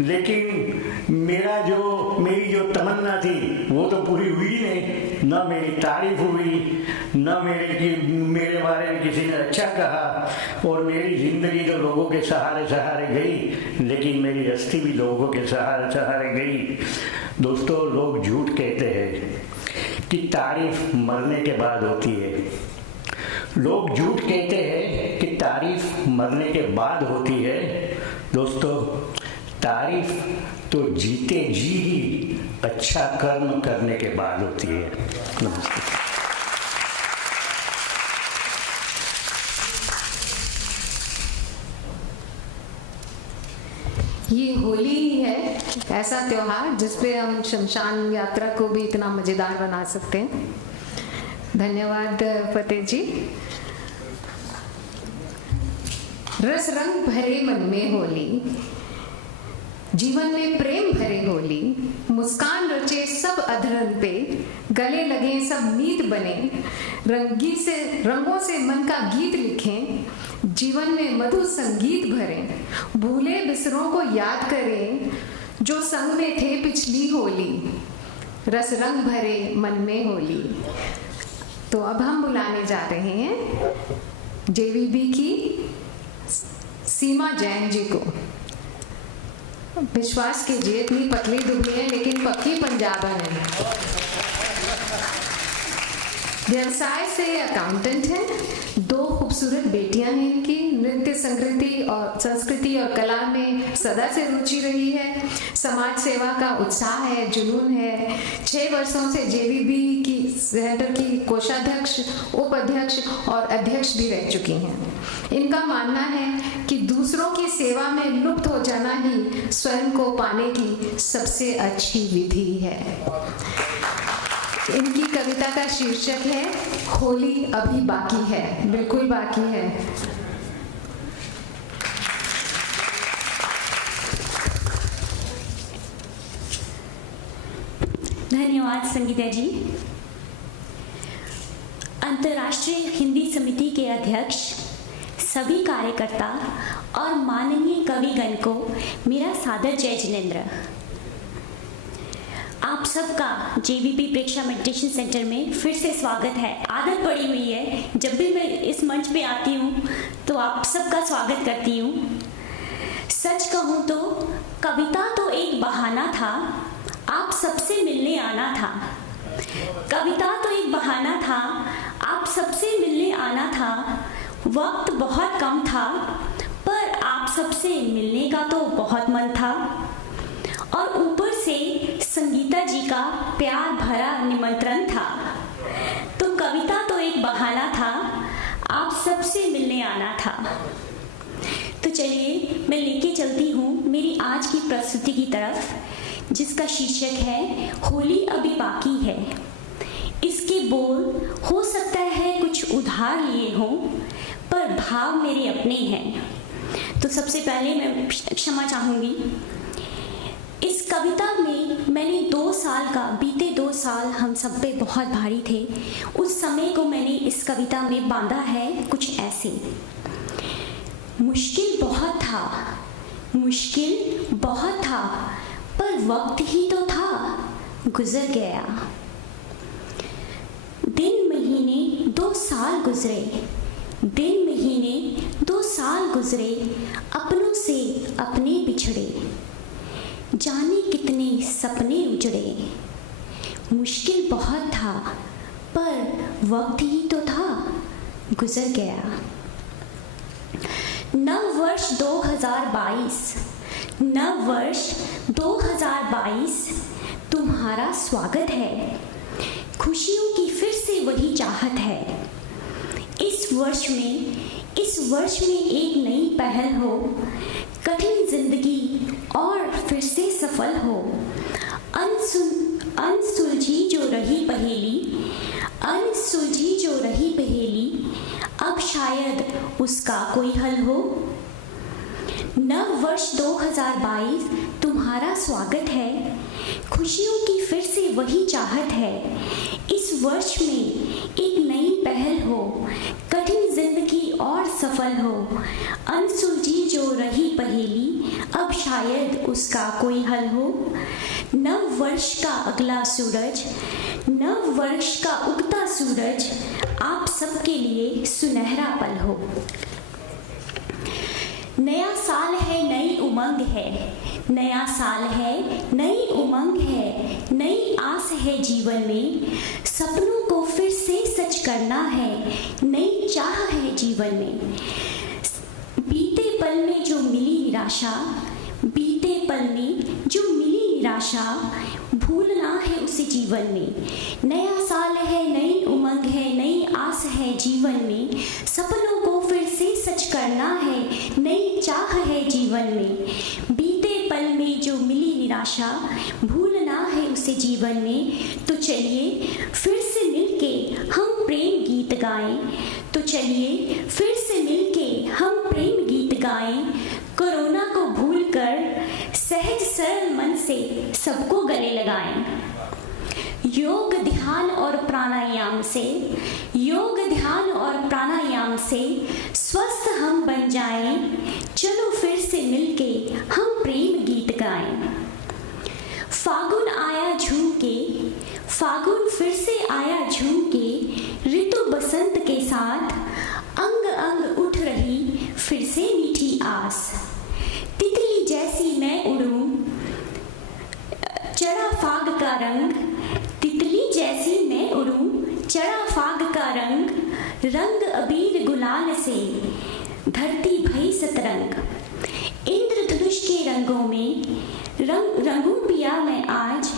लेकिन मेरी जो तमन्ना थी वो तो पूरी हुई नहीं। न मेरी तारीफ हुई, न मेरे बारे में किसी ने अच्छा कहा, और मेरी जिंदगी तो लोगों के सहारे सहारे गई, लेकिन मेरी अस्थि भी लोगों के सहारे सहारे गई। दोस्तों, लोग झूठ कहते हैं कि तारीफ मरने के बाद होती है। लोग झूठ कहते हैं कि तारीफ मरने के बाद होती है। दोस्तों, तारीफ तो जीते जी ही अच्छा कर्म करने के बाद होती है। नमस्ते। ये होली ही है, ऐसा त्योहार जिसपे हम शमशान यात्रा को भी इतना मजेदार बना सकते हैं। धन्यवाद फतेह जी। रस रंग भरे मन में होली, जीवन में प्रेम भरे होली, मुस्कान रचे सब अधरन पे, गले लगे सब मीत बने, रंगों से मन का गीत लिखें, जीवन में मधुर संगीत भरें, भूले बिसरों को याद करें जो संग में थे पिछली होली, रस रंग भरे मन में होली। तो अब हम बुलाने जा रहे हैं जेवीबी की सीमा जैन जी को। विश्वास कीजिए इतनी पतली दुबली है लेकिन पक्की पंजाबन है। व्यवसाय से अकाउंटेंट हैं, 2 खूबसूरत बेटियां हैं इनकी, नृत्य संस्कृति और कला में सदा से रुचि रही है, समाज सेवा का उत्साह है, जुनून है। 6 वर्षों से जेवीबी की सेंटर की कोषाध्यक्ष, उपाध्यक्ष और अध्यक्ष भी रह चुकी हैं। इनका मानना है कि दूसरों की सेवा में लुप्त हो जाना ही स्वयं को पाने की सबसे अच्छी विधि है। इनकी कविता का शीर्षक है होली अभी बाकी है, बिल्कुल बाकी है। धन्यवाद संगीता जी। अंतर्राष्ट्रीय हिंदी समिति के अध्यक्ष, सभी कार्यकर्ता और माननीय कविगण को मेरा सादर जय जिनेंद्र। आप सबका जेवीपी प्रेक्षा मेडिटेशन सेंटर में फिर से स्वागत है। आदत पड़ी हुई है, जब भी मैं इस मंच पे आती हूँ तो आप सबका स्वागत करती हूँ। सच कहूँ तो कविता तो एक बहाना था, आप सबसे मिलने आना था। कविता तो एक बहाना था, आप सबसे मिलने आना था। वक्त बहुत कम था पर आप सबसे मिलने का तो बहुत मन था। और ऊपर से संगीता जी का प्यार भरा निमंत्रण था। तो कविता तो एक बहाना था, आप सबसे मिलने आना था। तो चलिए मैं लेके चलती हूँ मेरी आज की प्रस्तुति की तरफ, जिसका शीर्षक है होली अभी बाकी है। इसके बोल हो सकता है कुछ उधार लिए हों, पर भाव मेरे अपने हैं। तो सबसे पहले मैं क्षमा चाहूँगी। इस कविता में मैंने 2 साल का, बीते 2 साल हम सब पे बहुत भारी थे, उस समय को मैंने इस कविता में बांधा है कुछ ऐसे। मुश्किल बहुत था, मुश्किल बहुत था, पर वक्त ही तो था, गुजर गया। दिन महीने 2 साल गुजरे, दिन महीने 2 साल गुजरे, अपनों से अपने बिछड़े, जाने कितने सपने उजड़े। मुश्किल बहुत था पर वक्त ही तो था, गुजर गया। नव वर्ष 2022, नव वर्ष 2022 तुम्हारा स्वागत है। खुशियों की फिर से वही चाहत है। इस वर्ष में एक नई पहल हो, कठिन जिंदगी और फिर से सफल हो। अनसुलझी जो रही पहेली, अनसुलझी जो रही पहेली, अब शायद उसका कोई हल हो। नव वर्ष 2022 तुम्हारा स्वागत है। खुशियों की फिर से वही चाहत है। इस वर्ष में एक नई पहल हो, कठिन जिंदगी और सफल हो। अनसुलझी जो रही पहेली, अब शायद उसका कोई हल हो। नव वर्ष का अगला सूरज, नव वर्ष का उगता सूरज, आप सबके लिए सुनहरा पल हो। नया साल है, नई उमंग है, नया साल है, नई उमंग है, नई आस है जीवन में। सपनों को फिर से सच करना है, नई चाह है जीवन में। बीते पल में जो मिली निराशा, बीते पल में जो मिली निराशा, भूलना है उसे जीवन में। नया साल है, नई उमंग है, नई आस है जीवन में। सपनों को फिर से सच करना है, नई चाह है जीवन में। बीते पल में जो मिली निराशा, भूलना है उसे जीवन में। तो चलिए फिर से मिलके हम प्रेम गीत गाएं, तो चलिए फिर से मिलके हम प्रेम गीत गाएं, कोरोना को भूलकर सहज सरल मन से सबको गले लगाएं। योग ध्यान और प्राणायाम से स्वस्थ हम बन जाएं। चलो फिर से मिलके हम प्रेम गीत गाएं। फागुन फिर से आया झूम के, ऋतु बसंत के साथ अंग अंग उठ रही फिर से मीठी आस। तितली जैसी मैं उड़ूं, चढ़ा फाग का रंग, तितली जैसी मैं उड़ूं, चढ़ा फाग का रंग, रंग अबीर गुलाल से धरती भई सतरंग। इंद्रधनुष के रंगों में रंगूं पिया मैं आज,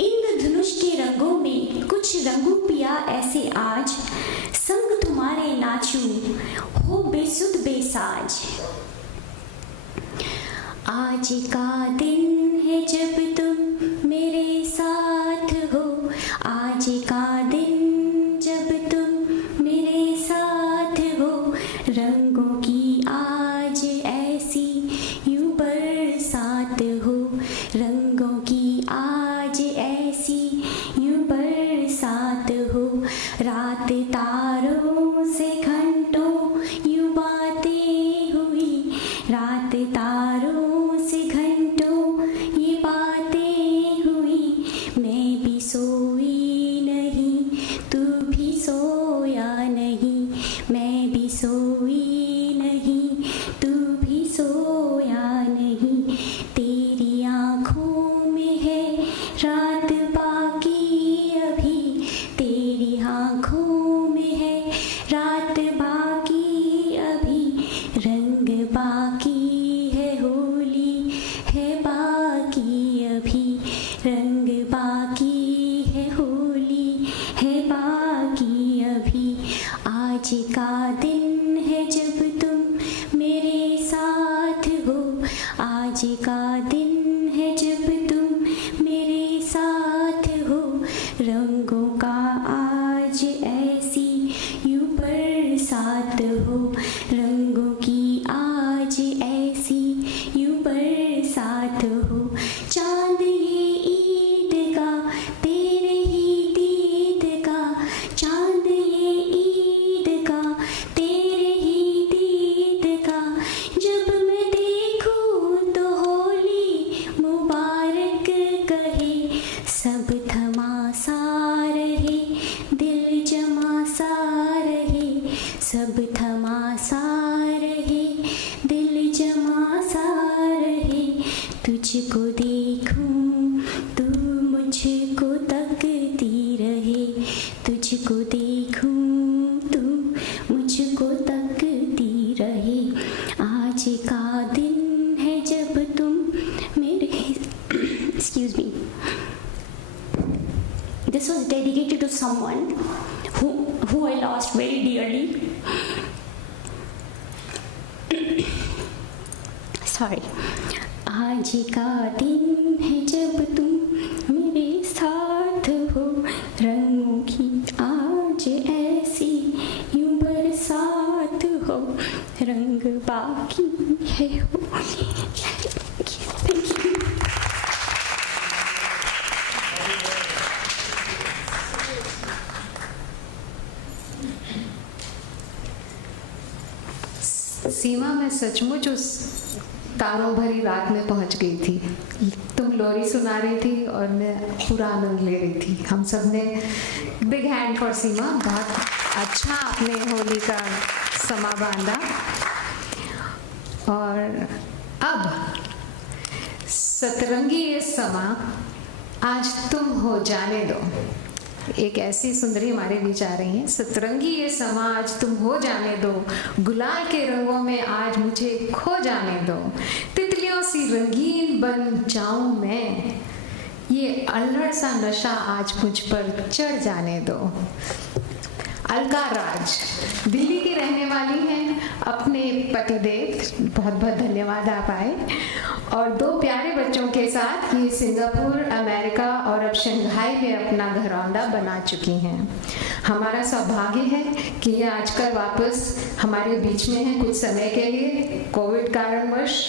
इंद्रधनुष के रंगों में कुछ रंगूं पिया ऐसे आज। संग तुम्हारे नाचूं, हो बेसुध बेसाज। आज का दिन है जब तुम मेरे साथ हो, आज का दिन जब तुम मेरे साथ हो। रंगों की आज ऐसी यूं बरसात हो, रंगों की आज ऐसी यूं बरसात हो। रात तारों से घंटों यूं बातें हुई, रात तारों से घंटों ये बातें हुई। मैं भी सोई नहीं, तू भी सोया नहीं, मैं भी सोई नहीं, तू भी सोया नहीं। तेरी आँखों में है रात बाकी अभी, तेरी आँखों में है रात बाकी अभी। रंग बाकी है, होली है बाकी अभी, रंग बाकी है, होली है बाकी अभी। आज का दिन है जब तुम मेरे साथ हो, आज का दिन है जब तुम मेरे साथ हो। रंगों का आज ऐसी यूं बरसात हो, रंगों की आज ऐसी यूं बरसात हो। चांद ये ईद का तेरे ही दीद का, चांद ये ईद का तेरे ही दीद का। जब मैं देखूं तो होली मुबारक कहे, सब थमा सा रहे, दिल जमा सा रहे, सब थमा सा रहे, दिल जमा सा रहे। तुझको देखूं तू मुझको तकती रहे, तुझको देखूं तू मुझको तकती रहे। आज का दिन है जब तुम मेरे excuse me. This was dedicated to someone who I lost very dearly. Sorry. आज का दिन है जब तुम मेरे साथ हो, रंगों की आज ऐसी यूं बरसात हो। रंग बाकी है, होली है बाकी। Thank you. सीमा, मैं सचमुच उस तारों भरी रात में पहुंच गई थी। तुम लोरी सुना रही थी और मैं पूरा आनंद ले रही थी। हम सब ने बिग हैंड फॉर सीमा, बहुत अच्छा आपने होली का समा बांधा। और अब सतरंगी ये समा आज तुम हो जाने दो। एक ऐसी सुंदरी हमारे बीच आ रही हैं। सतरंगी ये समा आज तुम हो जाने दो, गुलाल के रंगों में आज मुझे खो जाने दो। तितलियों सी रंगीन बन जाऊं मैं, ये अल्हड़ सा नशा आज मुझ पर चढ़ जाने दो। अलका राज दिल्ली की रहने वाली हैं। अपने पतिदेव, बहुत बहुत धन्यवाद आप आए, और 2 प्यारे बच्चों के साथ ये सिंगापुर, अमेरिका और अब शंघाई में अपना घरौंदा बना चुकी हैं। हमारा सौभाग्य है कि ये आजकल वापस हमारे बीच में है कुछ समय के लिए, कोविड कारणवश।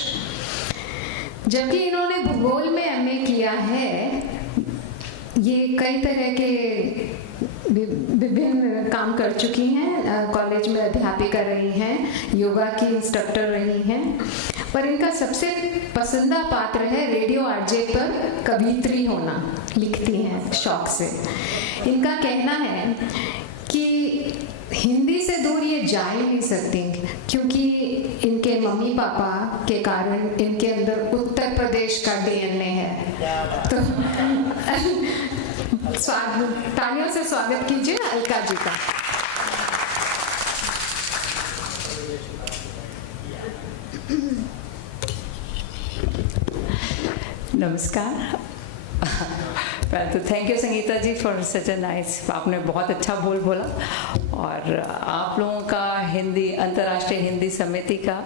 जबकि इन्होंने भूगोल में एमए किया है, ये कई तरह के विभिन्न काम कर चुकी हैं, कॉलेज में अध्यापिका रही हैं, योगा की इंस्ट्रक्टर रही हैं, पर इनका सबसे पसंदीदा पात्र है रेडियो आरजे पर कवियत्री होना। लिखती हैं शौक से। इनका कहना है कि हिंदी से दूर ये जा ही नहीं सकती, क्योंकि इनके मम्मी पापा के कारण इनके अंदर उत्तर प्रदेश का डीएनए है। तो तालियों से स्वागत कीजिए अलका जी का। नमस्कार। पहले तो thank you Sangeeta ji for such a nice, आपने बहुत अच्छा बोला, और आप लोगों का हिंदी, अंतर्राष्ट्रीय हिंदी समिति का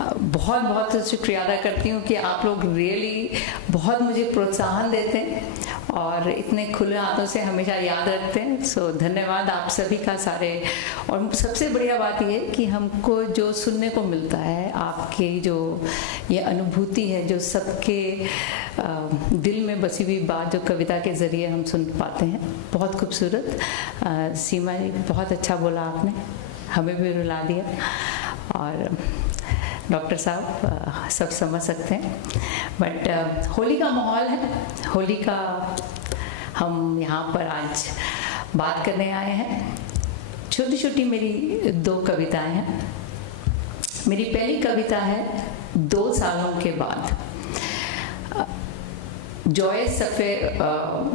बहुत बहुत शुक्रिया अदा करती हूँ कि आप लोग रियली बहुत मुझे प्रोत्साहन देते हैं और इतने खुले हाथों से हमेशा याद रखते हैं। सो धन्यवाद आप सभी का सारे। और सबसे बढ़िया बात ये कि हमको जो सुनने को मिलता है, आपकी जो ये अनुभूति है, जो सबके दिल में बसी हुई बात जो कविता के ज़रिए हम सुन पाते हैं, बहुत खूबसूरत। सीमा जी बहुत अच्छा बोला आपने, हमें भी रुला दिया। और डॉक्टर साहब सब समझ सकते हैं, बट होली का माहौल है, होली का हम यहाँ पर आज बात करने आए हैं। छोटी छोटी मेरी 2 कविताएं हैं। मेरी पहली कविता है 2 सालों के बाद। जॉय सफ़े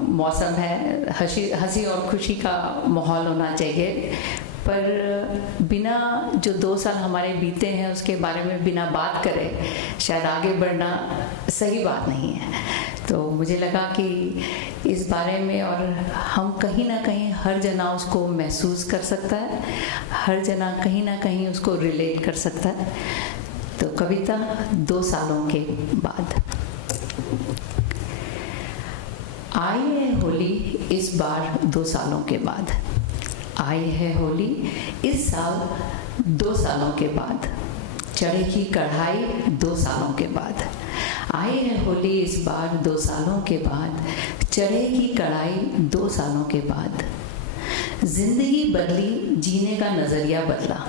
मौसम है, हंसी और खुशी का माहौल होना चाहिए, पर बिना जो 2 साल हमारे बीते हैं उसके बारे में बिना बात करे शायद आगे बढ़ना सही बात नहीं है। तो मुझे लगा कि इस बारे में, और हम कहीं ना कहीं हर जना उसको महसूस कर सकता है, हर जना कहीं ना कहीं उसको रिलेट कर सकता है। तो कविता 2 सालों के बाद। आई है होली इस बार 2 सालों के बाद, आई है होली इस साल 2 सालों के बाद, चढ़ेगी कढ़ाई 2 सालों के बाद। आई है होली इस बार 2 सालों के बाद, चढ़ेगी कढ़ाई 2 सालों के बाद। जिंदगी बदली, जीने का नजरिया बदला,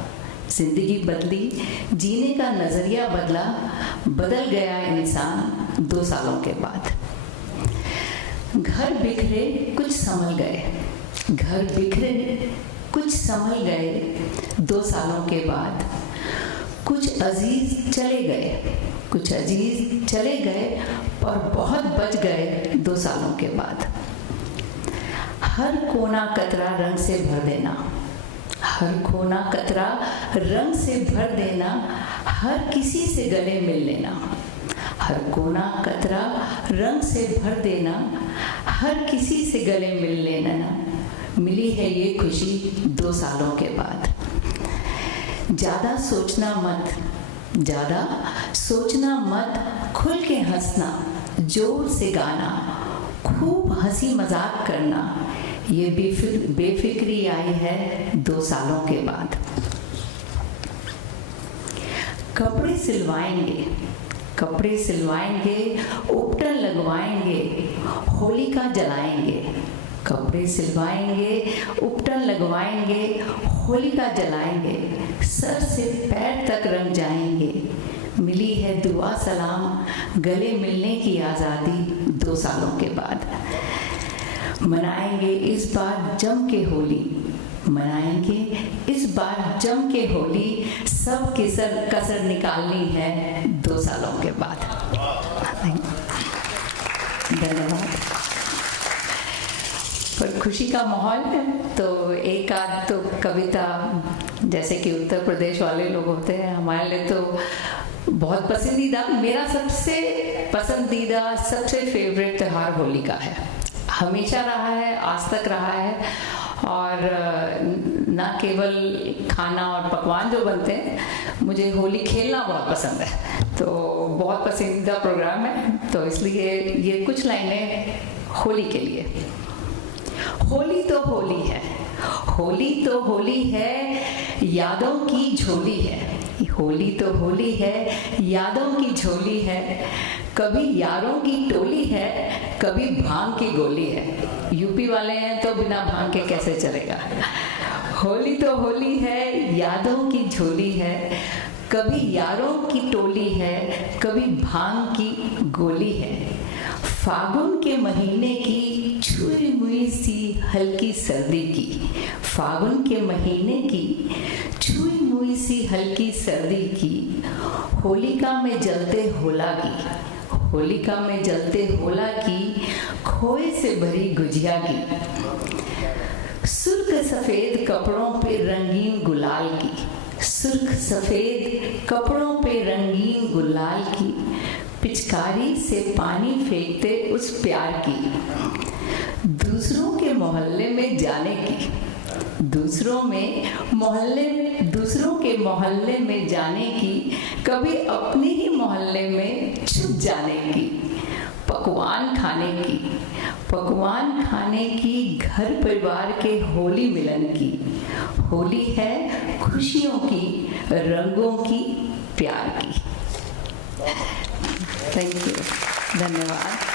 जिंदगी बदली, जीने का नजरिया बदला, बदल गया इंसान 2 सालों के बाद। घर बिखरे कुछ संभल गए, घर बिखरे कुछ संभल गए 2 सालों के बाद। कुछ अजीज चले गए, कुछ अजीज चले गए, और बहुत बच गए 2 सालों के बाद। हर कोना कतरा रंग से भर देना, हर कोना कतरा रंग से भर देना, हर किसी से गले मिल लेना, हर कोना कतरा रंग से भर देना, हर किसी से गले मिल लेना। मिली है ये खुशी 2 सालों के बाद। ज़्यादा सोचना मत, ज़्यादा सोचना मत, खुल के हंसना, जोर से गाना, खूब हंसी मजाक करना, ये बेफिक्री आई है 2 सालों के बाद। कपड़े सिलवाएंगे, कपड़े सिलवाएंगे, उपटन लगवाएंगे, होलिका जलाएंगे। कपड़े सिलवाएंगे, उपटन लगवाएंगे, होलिका जलाएंगे, सर से पैर तक रंग जाएंगे। मिली है दुआ सलाम, गले मिलने की आज़ादी 2 सालों के बाद। मनाएंगे इस बार जम के होली, मनाएंगे इस बार जम के होली, सब कसर निकालनी है 2 सालों के बाद। धन्यवाद। पर खुशी का माहौल है तो एक आध तो कविता, जैसे कि उत्तर प्रदेश वाले लोग होते हैं, हमारे लिए तो बहुत पसंदीदा, मेरा सबसे पसंदीदा, सबसे फेवरेट त्यौहार होली का है। हमेशा रहा है, आज तक रहा है, और ना केवल खाना और पकवान जो बनते हैं, मुझे होली खेलना बहुत पसंद है, तो बहुत पसंदीदा प्रोग्राम है। तो इसलिए ये कुछ लाइनें होली के लिए। होली तो होली है, होली तो होली है, यादों की झोली है। होली तो होली है, यादों की झोली है, कभी यारों की टोली है, कभी भांग की गोली है। यूपी वाले हैं तो बिना भांग के कैसे चलेगा। होली तो होली है, यादों की झोली है, कभी यारों की टोली है, कभी भांग की गोली है। फागुन के महीने की छुई मुई सी हल्की सर्दी की, फागुन के महीने की छुई मुई सी हल्की सर्दी की, होलिका में जलते होला की, होलिका में जलते होला की, खोए से भरी गुजिया की। सुर्ख सफेद कपड़ों पे रंगीन गुलाल की, सुर्ख सफेद कपड़ों पे रंगीन गुलाल की, पिचकारी से पानी फेंकते उस प्यार की। दूसरों के मोहल्ले में जाने की, दूसरों के मोहल्ले में जाने की, कभी अपने ही मोहल्ले में छुप जाने की। पकवान खाने की, पकवान खाने की, घर परिवार के होली मिलन की। होली है खुशियों की, रंगों की, प्यार की। थैंक यू, धन्यवाद।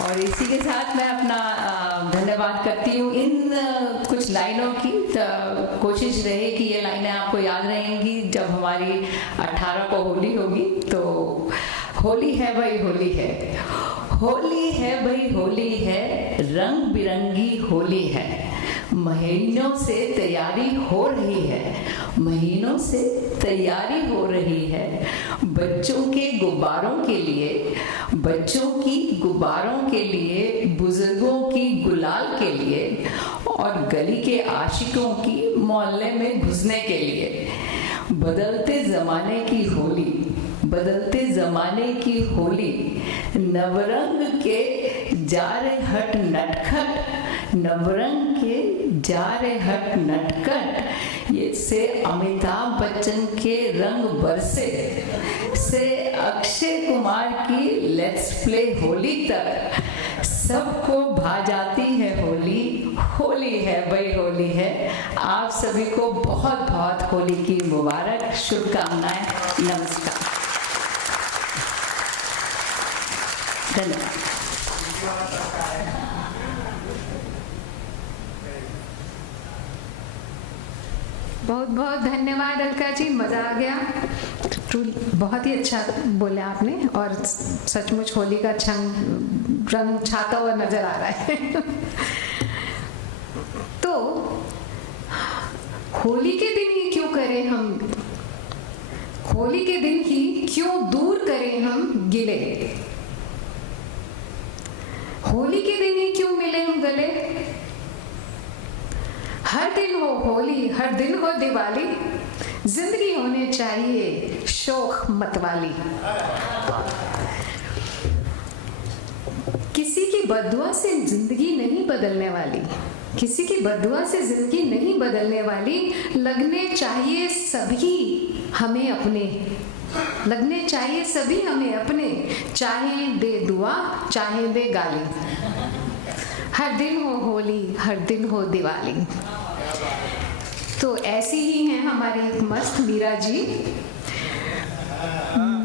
और इसी के साथ मैं अपना धन्यवाद करती हूँ इन कुछ लाइनों की। कोशिश रहे कि ये लाइनें आपको याद रहेंगी जब हमारी 18 को होली होगी। तो होली है भाई होली है, होली है भाई होली है, रंग बिरंगी होली है। महीनों से तैयारी हो रही है, महीनों से तैयारी हो रही है, बच्चों के गुब्बारों के लिए, बच्चों की गुब्बारों के लिए, बुजुर्गों की गुलाल के लिए, और गली के आशिकों की मोहल्ले में घुसने के लिए। बदलते जमाने की होली, बदलते जमाने की होली, नवरंग के जा रे हट नटखट, नवरंग के जा रे हट नटखट। ये से अमिताभ बच्चन के रंग बरसे, से अक्षय कुमार की लेट्स प्ले होली तक, सबको भा जाती है होली। होली है भाई होली है। आप सभी को बहुत बहुत होली की मुबारक, शुभकामनाएं, नमस्कार, धन्यवाद। बहुत बहुत धन्यवाद अलका जी, मज़ा आ गया। बहुत ही अच्छा बोले आपने, और सचमुच होली का रंग छाता हुआ नजर आ रहा है। तो होली के दिन ही क्यों करें हम, होली के दिन ही क्यों दूर करें हम गिले, होली के दिन ही क्यों मिले हम गले। हर दिन हो होली, हर दिन हो दिवाली, जिंदगी होने चाहिए शोक मतवाली। किसी की बददुआ से जिंदगी नहीं बदलने वाली, किसी की बददुआ से जिंदगी नहीं बदलने वाली। लगने चाहिए सभी हमें अपने, लगने चाहिए सभी हमें अपने, चाहे दे दुआ चाहे दे गाली। हर दिन हो होली, हर दिन हो दिवाली। तो ऐसी ही हैं हमारी एक मस्त मीरा जी।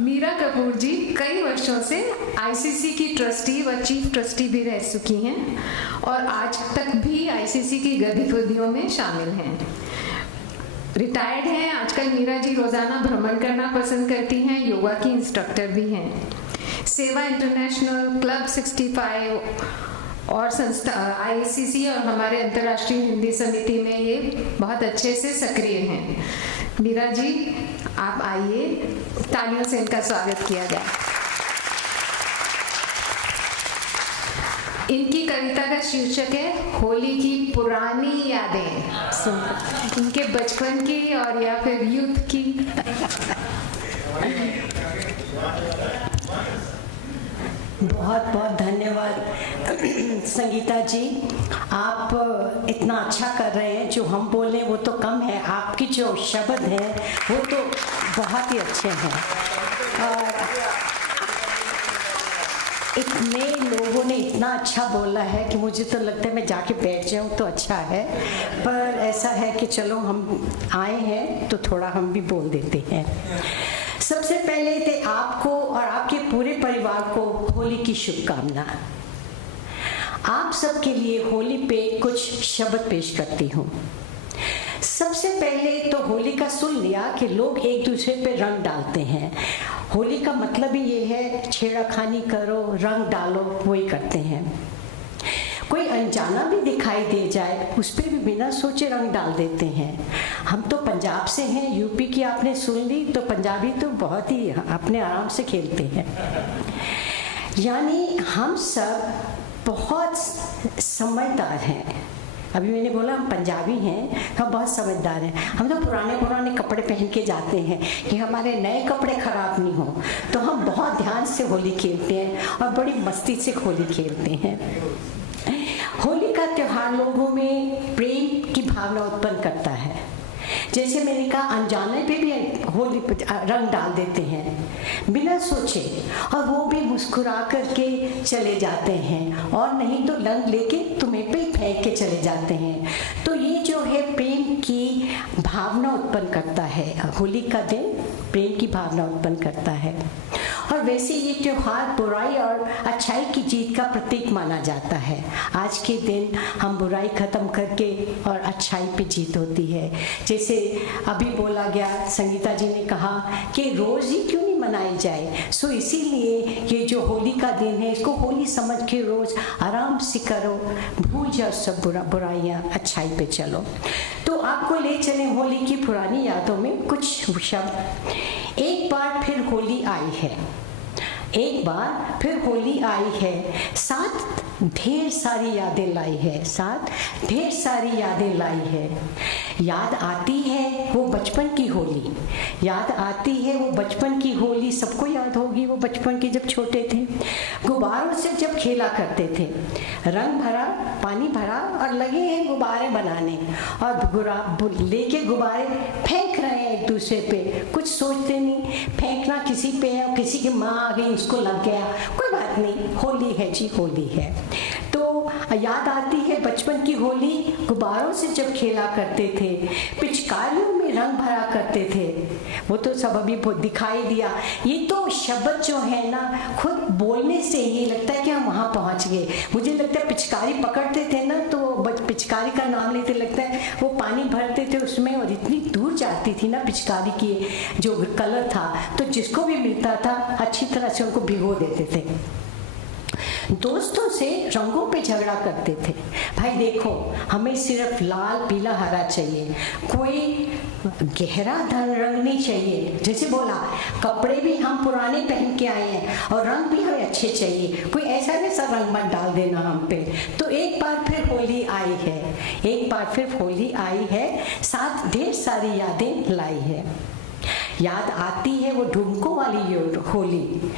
मीरा कपूर जी कई वर्षों से आईसीसी की ट्रस्टी व चीफ ट्रस्टी भी रह चुकी हैं, और आज तक भी आईसीसी की गतिविधियों में शामिल हैं। रिटायर्ड हैं आजकल मीरा जी, रोजाना भ्रमण करना पसंद करती हैं, योगा की इंस्ट्रक्टर भी हैं। सेवा इंटरनेशनल, क्लब 65 और संस्था आईसीसी और हमारे अंतर्राष्ट्रीय हिंदी समिति में ये बहुत अच्छे से सक्रिय हैं। मीरा जी आप आइए, तालियों से इनका स्वागत किया जाए। इनकी कविता का शीर्षक है होली की पुरानी यादें, इनके बचपन की और या फिर यूथ की। बहुत बहुत धन्यवाद संगीता जी, आप इतना अच्छा कर रहे हैं। जो हम बोले वो तो कम है, आपकी जो शब्द हैं वो तो बहुत ही अच्छे हैं। और इतने लोगों ने इतना अच्छा बोला है कि मुझे तो लगता है मैं जाके बैठ जाऊं तो अच्छा है, पर ऐसा है कि चलो हम आए हैं तो थोड़ा हम भी बोल देते हैं। सबसे पहले तो आपको और आपके पूरे परिवार को होली की शुभकामना। आप सबके लिए होली पे कुछ शब्द पेश करती हूँ। सबसे पहले तो होली का सुन लिया कि लोग एक दूसरे पे रंग डालते हैं। होली का मतलब ही ये है छेड़खानी करो, रंग डालो, वही करते हैं। कोई अनजाना भी दिखाई दे जाए उस पर भी बिना सोचे रंग डाल देते हैं। हम तो पंजाब से हैं, यूपी की आपने सुन ली, तो पंजाबी तो बहुत ही अपने आराम से खेलते हैं। यानी हम सब बहुत समझदार हैं। अभी मैंने बोला हम पंजाबी हैं, हम बहुत समझदार हैं। हम तो पुराने कपड़े पहन के जाते हैं कि हमारे नए कपड़े खराब नहीं हो, तो हम बहुत ध्यान से होली खेलते हैं और बड़ी मस्ती से होली खेलते हैं। होली का त्योहार लोगों में प्रेम की भावना उत्पन्न करता है। जैसे मैंने कहा, अनजाने पे भी होली रंग डाल देते हैं बिना सोचे, और वो भी मुस्कुरा करके चले जाते हैं, और नहीं तो रंग लेके तुम्हें पे फेंक के चले जाते हैं। तो ये जो है प्रेम की भावना उत्पन्न करता है। होली का दिन प्रेम की भावना उत्पन्न करता है। और वैसे ये त्योहार बुराई और अच्छाई की जीत का प्रतीक माना जाता है। आज के दिन हम बुराई खत्म करके और अच्छाई पे जीत होती है। जैसे अभी बोला गया, संगीता जी ने कहा कि रोज़ ही क्यों नहीं मनाई जाए। सो इसीलिए ये जो होली का दिन है, इसको होली समझ के रोज़ आराम से करो, भूल जाओ सब बुराइयाँ, अच्छाई पे चलो। तो आपको ले चलें होली की पुरानी यादों में कुछ शब्द। एक बार फिर होली आई है, एक बार फिर होली आई है, साथ ढेर सारी यादें लाई है, साथ ढेर सारी यादें लाई है। याद आती है वो बचपन की होली, याद आती है वो बचपन की होली। सबको याद होगी वो बचपन की, जब छोटे थे, गुब्बारों से जब खेला करते थे, रंग भरा, पानी भरा और लगे हैं गुब्बारे बनाने, और लेके गुब्बारे फेंक रहे हैं एक दूसरे पे, कुछ सोचते नहीं। फेंकना किसी पे है, किसी की माँ आ गई उसको लग गया, कोई बात नहीं, होली है जी, होली है। तो याद आती है बचपन की होली, गुब्बारों से जब खेला करते थे, पिचकारियों में रंग भरा करते थे, वो तो सब अभी दिखाई दिया। ये तो शब्द जो है ना, खुद बोलने से ये लगता है कि हम वहाँ पहुँच गए। मुझे लगता है पिचकारी पकड़ते थे ना, तो पिचकारी का नाम लेते लगता है वो पानी भरते थे उसमें, और इतनी दूर जाती थी ना पिचकारी की जो कलर था, तो जिसको भी मिलता था अच्छी तरह से उनको भिगो देते थे। दोस्तों से रंगों पे झगड़ा करते थे, भाई देखो हमें सिर्फ लाल पीला हरा चाहिए, कोई गहरा रंग नहीं चाहिए। जैसे बोला, कपड़े भी हम पुराने पहन के आए हैं और रंग भी हमें अच्छे चाहिए, कोई ऐसा वैसा रंग मत डाल देना हम पे। तो एक बार फिर होली आई है, एक बार फिर होली आई है, साथ ढेर सारी यादें लाई है। याद आती है वो ढुमकों वाली होली,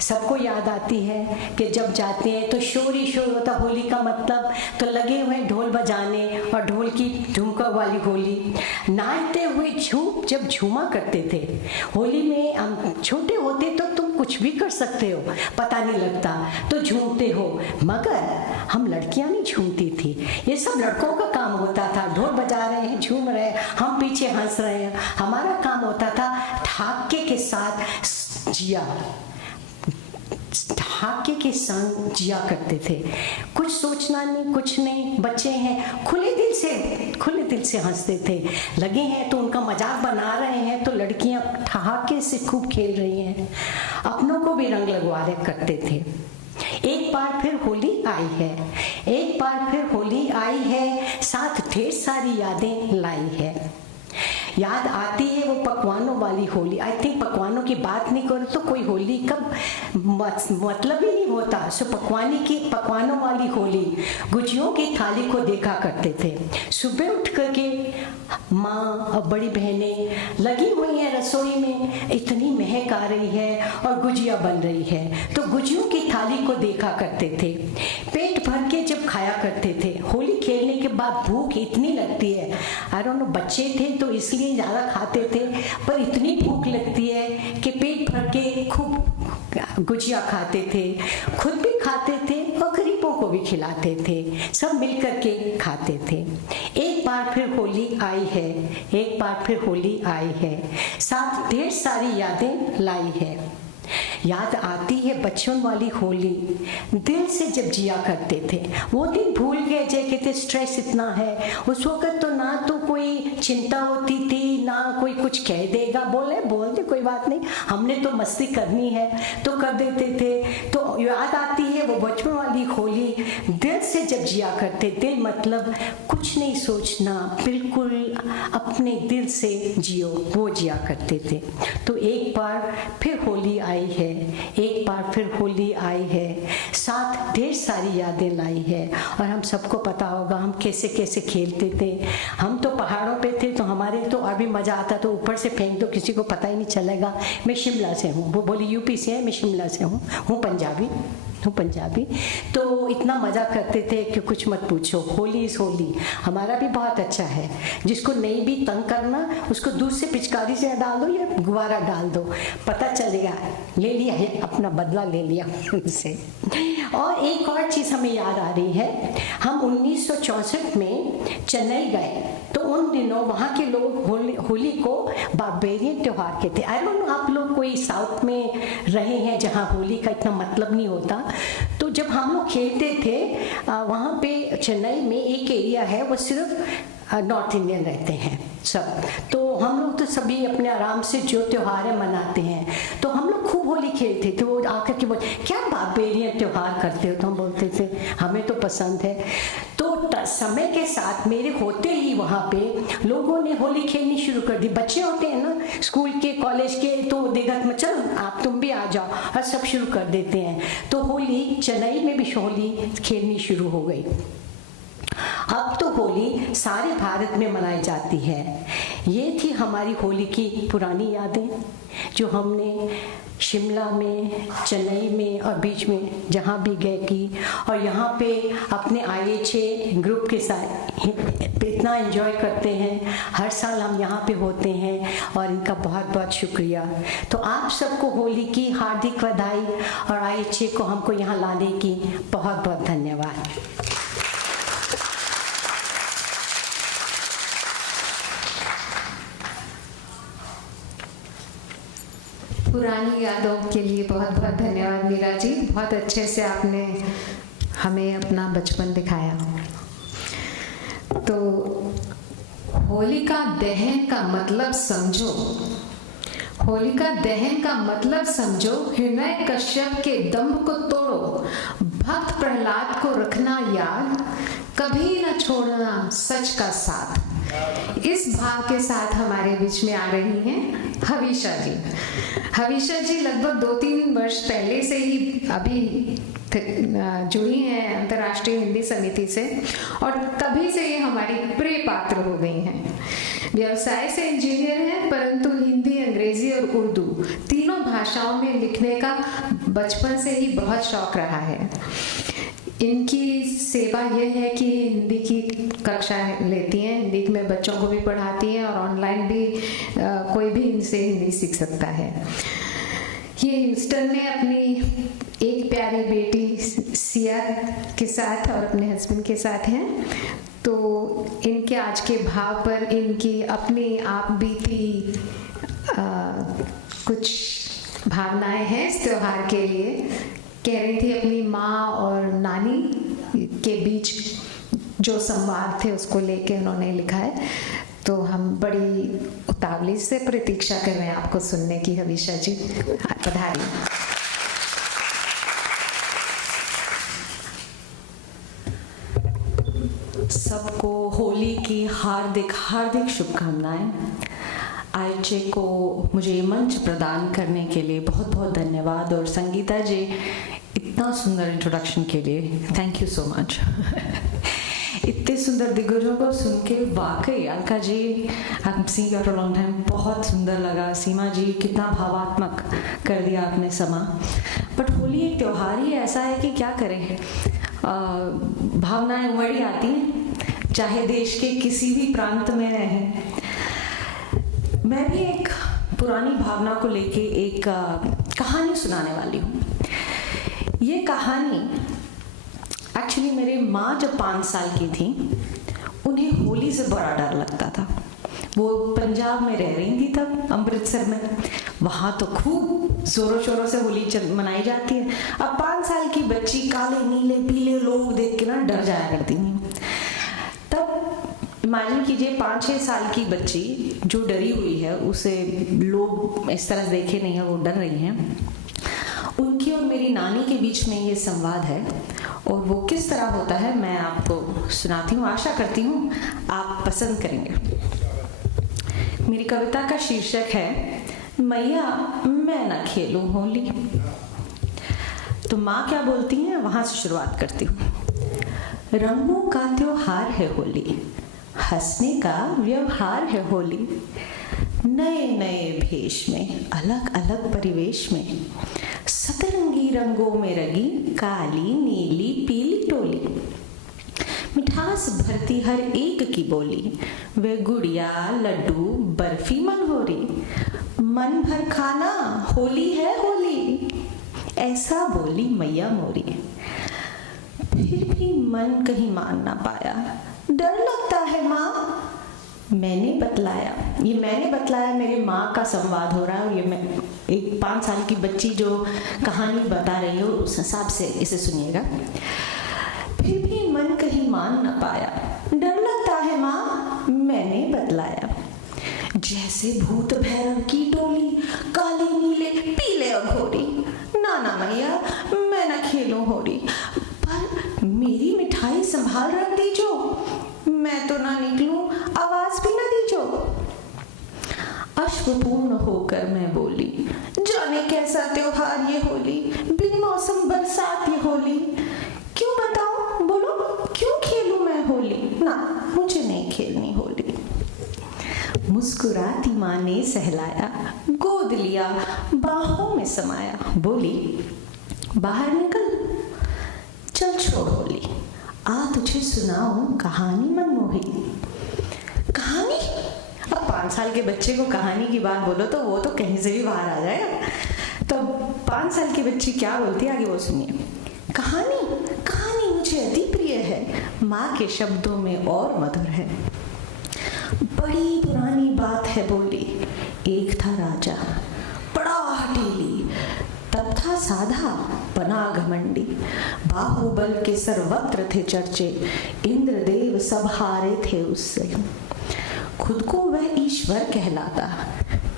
सबको याद आती है कि जब जाते हैं तो शोर ही शोर होता। होली का मतलब तो लगे हुए ढोल बजाने, और ढोल की ढुमका वाली होली, नाचते हुए जब झूमा करते थे। होली में हम छोटे होते तो तुम कुछ भी कर सकते हो, पता नहीं लगता, तो झूमते हो, मगर हम लड़कियां नहीं झूमती थी, ये सब लड़कों का काम होता था। ढोल बजा रहे हैं, झूम रहे हैं, हम पीछे हंस रहे हैं, हमारा काम होता था ठाके के साथ जिया, ढाके के संग जिया करते थे। कुछ सोचना नहीं, कुछ नहीं, बच्चे हैं, खुले दिल से हंसते थे। लगे हैं तो उनका मजाक बना रहे हैं, तो लड़कियां ठहाके से खूब खेल रही हैं, अपनों को भी रंग लगवा करते थे। एक बार फिर होली आई है, एक बार फिर होली आई है, साथ ढेर सारी यादें लाई है। याद आती है वो पकवानों वाली होली। आई थिंक पकवानों की बात नहीं करो तो कोई होली का मतलब ही नहीं होता। सो पकवानों वाली होली, गुजियों की थाली को देखा करते थे। सुबह उठ करके माँ और बड़ी बहनें लगी हुई हैं रसोई में, इतनी महक आ रही है और गुजिया बन रही है, तो गुजियों की थाली को देखा करते थे। पेट भर के जब खाया करते थे। होली खेलने के बाद भूख इतनी लगती है, आई डोंट नो, बच्चे थे तो इसलिए ज़्यादा खाते थे, पर इतनी भूख लगती है कि पेट भर के खूब गुजिया खाते थे, खुद भी खाते थे और गरीबों को भी खिलाते थे, सब मिलकर के खाते थे। एक बार फिर होली आई है, एक बार फिर होली आई है, साथ ढेर सारी यादें लाई है। याद आती है बचपन वाली होली, दिल से जब जिया करते थे। वो दिन भूल गए, जैसे कहते स्ट्रेस इतना है। उस वक्त तो ना तो कोई चिंता होती थी, ना कोई कुछ कह देगा, बोलते कोई बात नहीं, हमने तो मस्ती करनी है तो कर देते थे। तो याद आती है वो बचपन वाली होली, दिल से जब जिया करते। दिल मतलब कुछ नहीं सोचना, बिल्कुल अपने दिल से जियो, वो जिया करते थे। तो एक बार फिर होली आई है, एक बार फिर होली आई है, साथ ढेर सारी यादें लाई है। और हम सबको पता होगा हम कैसे कैसे खेलते थे। हम तो पहाड़ों पे थे तो हमारे तो अभी मज़ा आता, तो ऊपर से फेंक दो, किसी को पता ही नहीं चलेगा। मैं शिमला से हूँ, वो बोली यूपी से है, मैं शिमला से हूँ पंजाबी। तो इतना मज़ा करते थे कि कुछ मत पूछो। होली इज़ होली हमारा भी बहुत अच्छा है। जिसको नहीं भी तंग करना, उसको दूर से पिचकारी से डाल दो या गुब्बारा डाल दो, पता चलेगा ले लिया है, अपना बदला ले लिया उनसे। और एक और चीज़ हमें याद आ रही है, हम 1964 में चेन्नई गए, तो उन दिनों वहाँ के लोग होली को बार्बेरियन त्यौहार कहते। आई डोंट नो आप लोग कोई साउथ में रहे हैं जहाँ होली का इतना मतलब नहीं होता। तो जब हम लोग खेलते थे वहाँ पे चेन्नई में एक एरिया है, वो सिर्फ नॉर्थ इंडियन रहते हैं सब। तो हम लोग तो सभी अपने आराम से जो त्यौहार है मनाते हैं। तो हम लोग खूब होली खेलते थे। वो आकर के बोल, क्या बार्बेरियन त्यौहार करते हो? तो हम बोलते थे हमें तो पसंद है। तो समय के साथ मेरे होते ही वहाँ पे लोगों ने होली खेलनी शुरू कर दी। बच्चे होते हैं ना स्कूल के, कॉलेज के, तो देखा में चलो आप तुम भी आ जाओ, और सब शुरू कर देते हैं। तो होली चेन्नई में भी होली खेलनी शुरू हो गई। अब तो होली सारे भारत में मनाई जाती है। ये थी हमारी होली की पुरानी यादें जो हमने शिमला में, चेन्नई में और बीच में जहाँ भी गए की। और यहाँ पे अपने IHA ग्रुप के साथ इतना एंजॉय करते हैं। हर साल हम यहाँ पे होते हैं और इनका बहुत बहुत शुक्रिया। तो आप सबको होली की हार्दिक बधाई और IHA को हमको यहाँ लाने की बहुत बहुत धन्यवाद। पुरानी यादों के लिए बहुत बहुत धन्यवाद मीरा जी। बहुत अच्छे से आपने हमें अपना बचपन दिखाया। तो होलिका दहन का मतलब समझो, होलिका दहन का मतलब समझो, हिरण्य कश्यप के दंभ को तोड़ो, भक्त प्रहलाद को रखना याद, कभी न छोड़ना सच का साथ। इस भाव के साथ हमारे बीच में आ रही हैं हवीशा जी। हवीशा जी लगभग 2-3 वर्ष पहले से ही अभी जुड़ी हैं अंतर्राष्ट्रीय हिंदी समिति से, और तभी से ये हमारी प्रिय पात्र हो गई हैं। व्यवसाय से इंजीनियर हैं, परंतु हिंदी, अंग्रेजी और उर्दू तीनों भाषाओं में लिखने का बचपन से ही बहुत शौक रहा है। इनकी सेवा यह है कि हिंदी की कक्षा लेती हैं, हिंदी में बच्चों को भी पढ़ाती हैं और ऑनलाइन भी कोई भी इनसे हिंदी सीख सकता है। ये ह्यूस्टन में अपनी एक प्यारी बेटी सिया के साथ और अपने हस्बैंड के साथ हैं। तो इनके आज के भाव पर इनकी अपनी आप बीती कुछ भावनाएं हैं इस त्योहार के लिए। कह रही थी अपनी माँ और नानी के बीच जो संवाद थे उसको लेके उन्होंने लिखा है। तो हम बड़ी उतावली से प्रतीक्षा कर रहे हैं आपको सुनने की। हवीशा जी पधारिए। सबको होली की हार्दिक हार्दिक शुभकामनाएं। आईचे को मुझे मंच प्रदान करने के लिए बहुत बहुत धन्यवाद, और संगीता जी इतना सुंदर इंट्रोडक्शन के लिए थैंक यू सो मच। इतने सुंदर दिग्गजों को सुन के वाकई अलका जी आप सी फॉर अ लॉन्ग टाइम, बहुत सुंदर लगा। सीमा जी कितना भावात्मक कर दिया आपने समा। बट होली एक त्यौहार ही ऐसा है कि क्या करें, भावनाएं उमड़ ही आती हैं, चाहे देश के किसी भी प्रांत में रहें। मैं भी एक पुरानी भावना को लेके एक कहानी सुनाने वाली हूँ। ये कहानी एक्चुअली मेरे माँ जब 5 साल की थी, उन्हें होली से बड़ा डर लगता था। वो पंजाब में रह रही थी तब, अमृतसर में। वहाँ तो खूब जोरों शोरों से होली मनाई जाती है। अब 5 साल की बच्ची काले नीले पीले लोग देख के ना डर जाया करती थी। तब इमेजिन कीजिए 5-6 साल की बच्ची जो डरी हुई है, उसे लोग इस तरह देखे नहीं है, वो डर रही हैं। उनकी और मेरी नानी के बीच में ये संवाद है, और वो किस तरह होता है मैं आपको सुनाती हूँ। आशा करती हूँ आप पसंद करेंगे। मेरी कविता का शीर्षक है मैया मैं ना खेलूं होली। तो माँ क्या बोलती हैं, वहां से शुरुआत करती हूँ। रंगों का त्योहार है होली, हंसने का व्यवहार है होली। नए नए भेष में, अलग अलग परिवेश में, सतरंगी रंगों में रंगी काली नीली पीली टोली। मिठास भरती हर एक की बोली, वे गुड़िया लड्डू बर्फी मनहोरी। मन भर खाना होली है होली, ऐसा बोली मैया मोरी। फिर भी मन कहीं मान ना पाया, डर लगता है माँ मैंने बतलाया। ये मैंने बतलाया मेरी माँ का संवाद हो रहा है, और ये मैं एक 5 साल की बच्ची जो कहानी बता रही हो उस हिसाब से इसे सुनिएगा। फिर भी मन कहीं मान न पाया, डर लगता है माँ मैंने बतलाया। जैसे भूत भैरव की टोली, काले नीले पीले अघोरी। नाना मैया मैं न खेलूं होली, पर मेरी मिठाई संभाल रख दीजो। मैं तो ना निकलूं, आवाज भी ना दीजो। अश्वपूर्ण होकर मैं बोली, जाने कैसा त्योहार ये होली, बिन मौसम बरसात ये होली। क्यों बताऊं, बोलो क्यों खेलूं मैं होली? ना मुझे नहीं खेलनी होली। मुस्कुराती माँ ने सहलाया, गोद लिया बाहों में समाया। बोली बाहर निकल, चल छोड़ होली, आ तुझे सुनाऊं कहानी मनमोही। कहानी? अब 5 साल के बच्चे को कहानी की बात बोलो तो वो तो कहीं से भी बाहर आ जाएगा। तो 5 साल की बच्ची क्या बोलती है आगे वो सुनिए। कहानी कहानी मुझे अति प्रिय है, माँ के शब्दों में और मधुर है। बड़ी पुरानी बात है बोली, एक था राजा बड़ा हठीली, तब था साधा बना घमंडी। बाहुबल के सर्वत्र थे चर्चे, इंद्रदेव सब हारे थे उससे। खुद को वह ईश्वर कहलाता,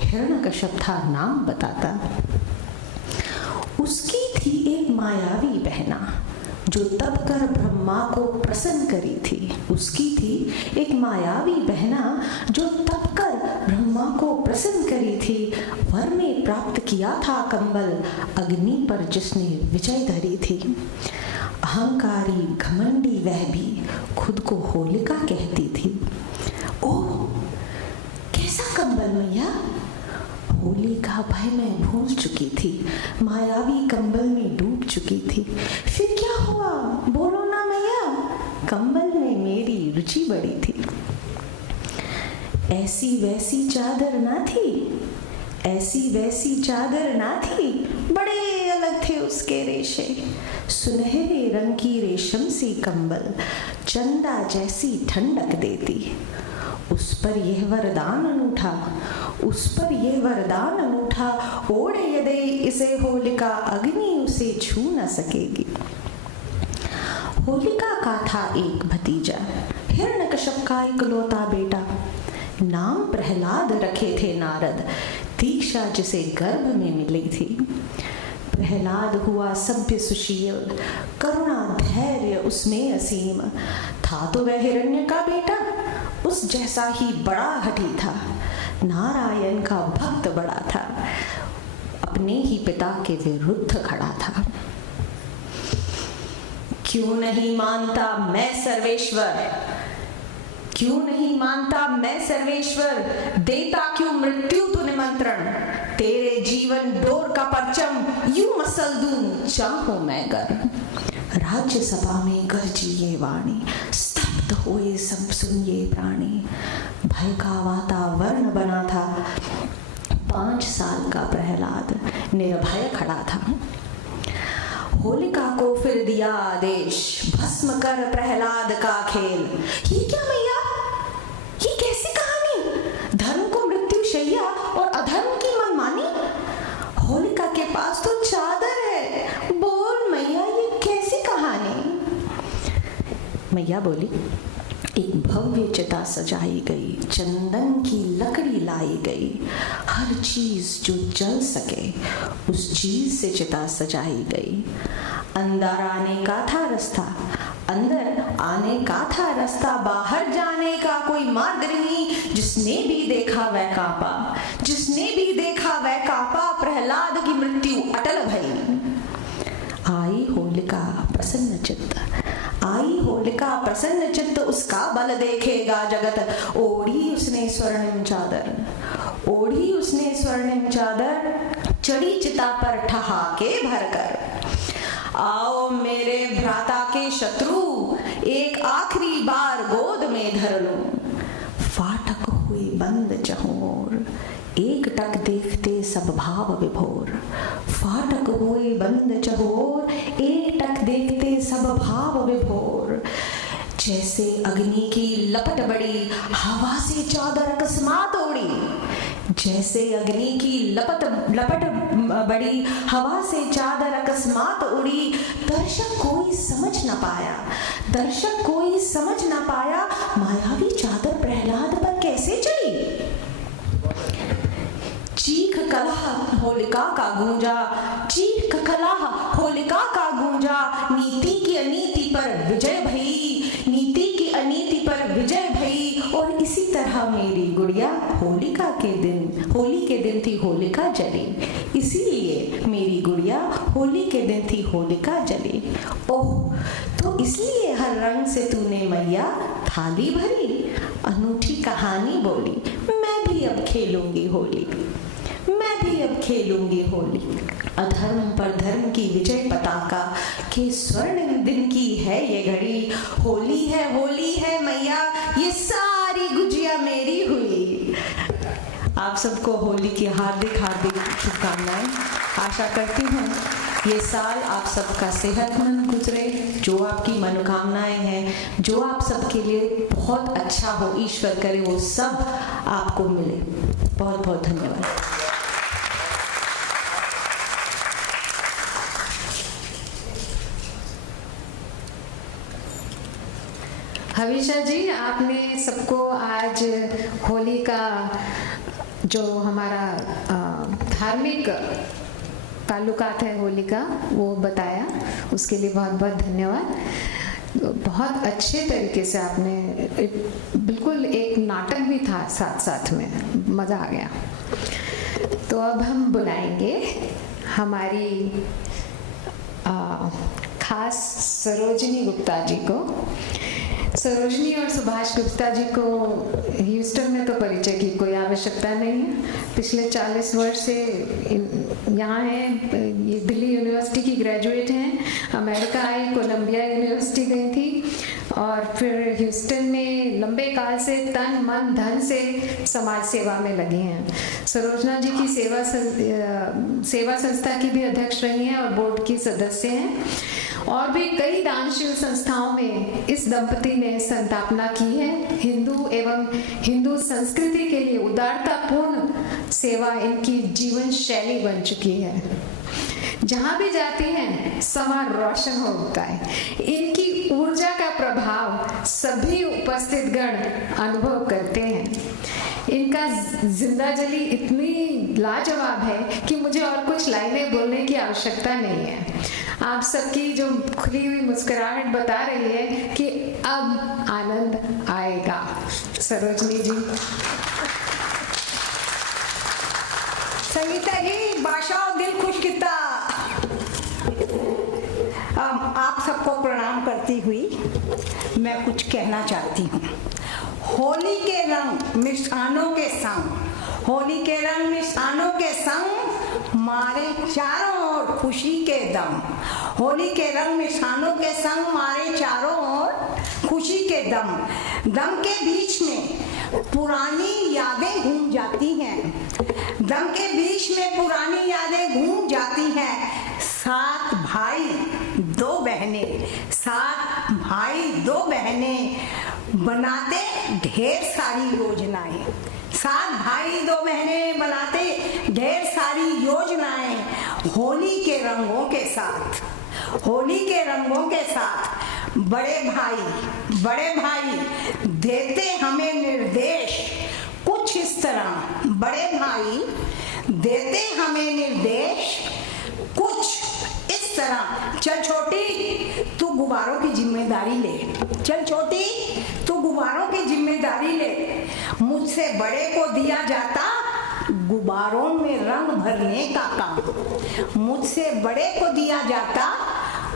हिरण्यकश्यप था नाम बताता। उसकी थी एक मायावी बहना, जो तब कर ब्रह्मा को प्रसन्न करी थी। उसकी थी एक मायावी बहना, जो तब कर ब्रह्मा को प्रसन्न करी थी। वर में प्राप्त किया था कंबल, अग्नि पर जिसने विजय धरी थी। अहंकारी घमंडी वह भी खुद को होलिका कहती थी। ओह कैसा कंबल मैया? होली का भय मैं भूल चुकी थी, मायावी कंबल में डूब चुकी थी। फिर क्या हुआ बोलो ना मैया? कंबल में मेरी रुचि बड़ी थी। ऐसी वैसी चादर ना थी, ऐसी वैसी चादर ना थी, बड़े अलग थे उसके रेशे। सुनहरे रंग की रेशम सी कंबल, चंदा जैसी ठंडक देती। उस पर यह वरदान अनूठा, उस पर यह वरदान अनूठा, ओढ़े यदि इसे होलिका, अग्नि उसे छू न सकेगी। होलिका का था एक भतीजा, हिरण्यकश्यप का इकलौता बेटा। नाम प्रहलाद रखे थे नारद, दीक्षा जिसे गर्भ में मिली थी। प्रहलाद हुआ सभ्य सुशील, करुणा धैर्य उसमें असीम। था तो वह हिरण्य का बेटा, उस जैसा ही बड़ा हठी था। नारायण का भक्त बड़ा था, अपने ही पिता के विरुद्ध खड़ा था। क्यों नहीं मानता मैं सर्वेश्वर, क्यों नहीं मानता मैं सर्वेश्वर, देता क्यों मृत्यु तू निमंत्रण, तेरे जीवन डोर का परचम यूं मसल दूं चाहूं मैं गर। राज्यसभा में गरजी ये वाणी, स्तब्ध हुए सब सुनिए प्राणी, भय का वातावरण बना था, 5 साल का प्रहलाद निर्भय खड़ा था। होलिका को फिर दिया आदेश, भस्म कर प्रहलाद का खेल। ये क्या मैया, ये कैसी कहानी, धर्म को मृत्यु शैया और अधर्म की मनमानी। होलिका के पास तो चादर है, बोल मैया ये कैसी कहानी। मैया बोली, एक भव्य चिता सजाई गई, चंदन की लकड़ी लाई गई, हर चीज जो जल सके उस चीज से चिता सजाई गई। अंदर आने का था रास्ता, अंदर आने का था रास्ता, बाहर जाने का कोई मार्ग नहीं। जिसने भी देखा वह कांपा, जिसने भी देखा वह कांपा, प्रहलाद की मृत्यु अटल भई। आई होलिका प्रसन्न चित्त, आई होलिका प्रसन्न चित्त, उसका बल देखेगा जगत। ओढ़ी उसने स्वर्णिम चादर, ओढ़ी उसने स्वर्णिम चादर, चढ़ी चिता पर ठहाके भरकर। आओ मेरे भ्राता के शत्रु, एक आखिरी बार गोद में धर लूं। फाटक हुए बंद चहुओर, एक टक देखते सब भाव विभोर। फाटक हुए बंद चहुओर, एक टक देखते सब भाव विभोर। जैसे अग्नि की लपट बड़ी, हवा से चादर अकस्मात उड़ी। जैसे अग्नि की लपट बड़ी, हवा से चादर अकस्मात उड़ी। दर्शक कोई समझ न पाया, दर्शक कोई समझ न पाया, मायावी चादर प्रहलाद पर कैसे चढ़ी। चीख कलह होलिका का गूंजा, चीख कलह होलिका का गूंजा। नीति की अनीति पर विजय भई, नीति की अनीति पर विजय भई। और इसी तरह मेरी गुड़िया होलिका के दिन, होली के दिन थी होलिका जली, इसीलिए मेरी गुड़िया होली के दिन थी होलिका जली। ओह, तो इसलिए हर रंग से तूने मैया थाली भरी, अनूठी कहानी बोली। मैं भी अब खेलूंगी होली, मैं भी अब खेलूंगी होली। अधर्म पर धर्म की विजय पताका के स्वर्णिम दिन की है ये घड़ी। होली है मैया, ये सारी गुजिया मेरी हुई। आप सबको होली की हार्दिक हार्दिक शुभकामनाएं। आशा करती हूँ ये साल आप सबका सेहतमंद गुजरे, जो आपकी मनोकामनाएं हैं, जो आप सबके लिए बहुत अच्छा हो, ईश्वर करे वो सब आपको मिले। बहुत बहुत धन्यवाद। हवीशा जी, आपने सबको आज होली का जो हमारा धार्मिक ताल्लुकात है होली का, वो बताया, उसके लिए बहुत बहुत धन्यवाद। बहुत अच्छे तरीके से आपने, बिल्कुल एक नाटक भी था साथ साथ में, मज़ा आ गया। तो अब हम बुलाएंगे हमारी खास सरोजनी गुप्ता जी को। सरोजनी और सुभाष गुप्ता जी को ह्यूस्टन में तो परिचय की कोई आवश्यकता नहीं है। पिछले 40 वर्ष से यहाँ हैं। ये दिल्ली यूनिवर्सिटी की ग्रेजुएट हैं, अमेरिका आई, कोलंबिया यूनिवर्सिटी गई थी और फिर ह्यूस्टन में लंबे काल से तन मन धन से समाज सेवा में लगी हैं। सरोजना जी की सेवा संस्था की भी अध्यक्ष रही हैं और बोर्ड की सदस्य हैं और भी कई दानशील संस्थाओं में इस दंपति ने संस्थापना की है। हिंदू एवं हिंदू संस्कृति के लिए उदारतापूर्ण सेवा इनकी जीवन शैली बन चुकी है। जहां भी जाती हैं समा रोशन हो उठता है। इनकी ऊर्जा का प्रभाव सभी उपस्थित गण अनुभव करते हैं। इनका जिंदा जली इतनी लाजवाब है कि मुझे और कुछ लाइनें बोलने की आवश्यकता नहीं है। आप सबकी जो खुली हुई मुस्कुराहट बता रही है कि अब आनंद आएगा। सरोजनी जी। संगीता जी बादशाह दिल खुश किता। आप सबको प्रणाम करती हुई मैं कुछ कहना चाहती हूँ। होली के रंग मिष्ठानों के संग, होली के रंग मिष्ठानों के संग मारे चारों ओर खुशी के दम। होली के रंग मिष्ठानों के संग मारे चारों ओर खुशी के दम। दम के बीच में पुरानी यादें घूम जाती हैं, दम के बीच में पुरानी यादें घूम जाती हैं। सात भाई दो बहनें, सात भाई दो बहनें बनाते ढेर सारी योजनाएं। सात भाई दो बहनें बनाते ढेर सारी योजनाएं। होली के रंगों के साथ, होली के रंगों के साथ बड़े भाई देते हमें निर्देश कुछ इस तरह। बड़े भाई देते हमें निर्देश कुछ इस तरह। चल छोटी तू गुब्बारों की जिम्मेदारी ले, चल छोटी तू गुब्बारों की जिम्मेदारी ले। मुझसे बड़े को दिया जाता गुब्बारों में रंग भरने का काम। मुझसे बड़े को दिया जाता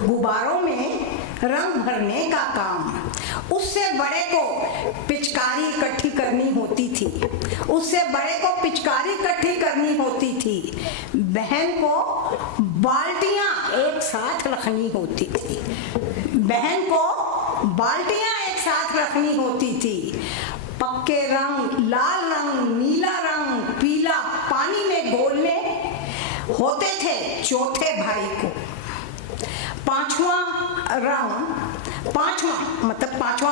गुब्बारों में रंग भरने का काम। उससे बड़े को पिचकारी इकट्ठी करनी होती थी, उससे बड़े को पिचकारी इकट्ठी करनी होती थी। बहन को बाल्टियां एक साथ रखनी होती थी, बहन को बाल्टियां एक साथ रखनी होती थी। पक्के रंग, लाल रंग, नीला रंग, पीला पानी में घोलने होते थे चौथे भाई को। पांचवा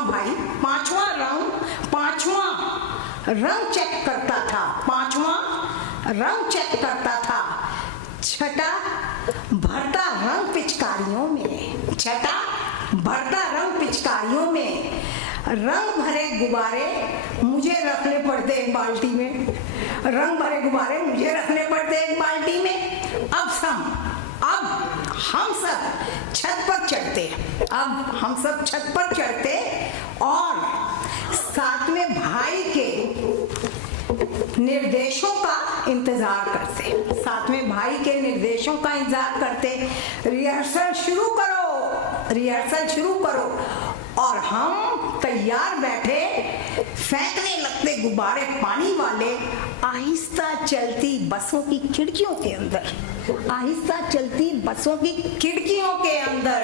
भाई पांचवा रंग चेक करता था, पांचवा रंग चेक करता था। छठा भरता रंग पिचकारियों में, छठा भरता रंग पिचकारियों में। रंग भरे गुब्बारे मुझे रखने पड़ते एक बाल्टी में, रंग भरे गुब्बारे मुझे रखने पड़ते एक बाल्टी में। अब हम सब छत पर चढ़ते, अब हम सब छत पर चढ़ते और सातवें भाई के निर्देशों का इंतजार करते, सातवें भाई के निर्देशों का इंतजार करते। रिहर्सल शुरू करो, रिहर्सल शुरू करो। और हम तैयार बैठे फेंकने लगते गुब्बारे पानी वाले आहिस्ता चलती बसों की खिड़कियों के अंदर, आहिस्ता चलती बसों की खिड़कियों के अंदर।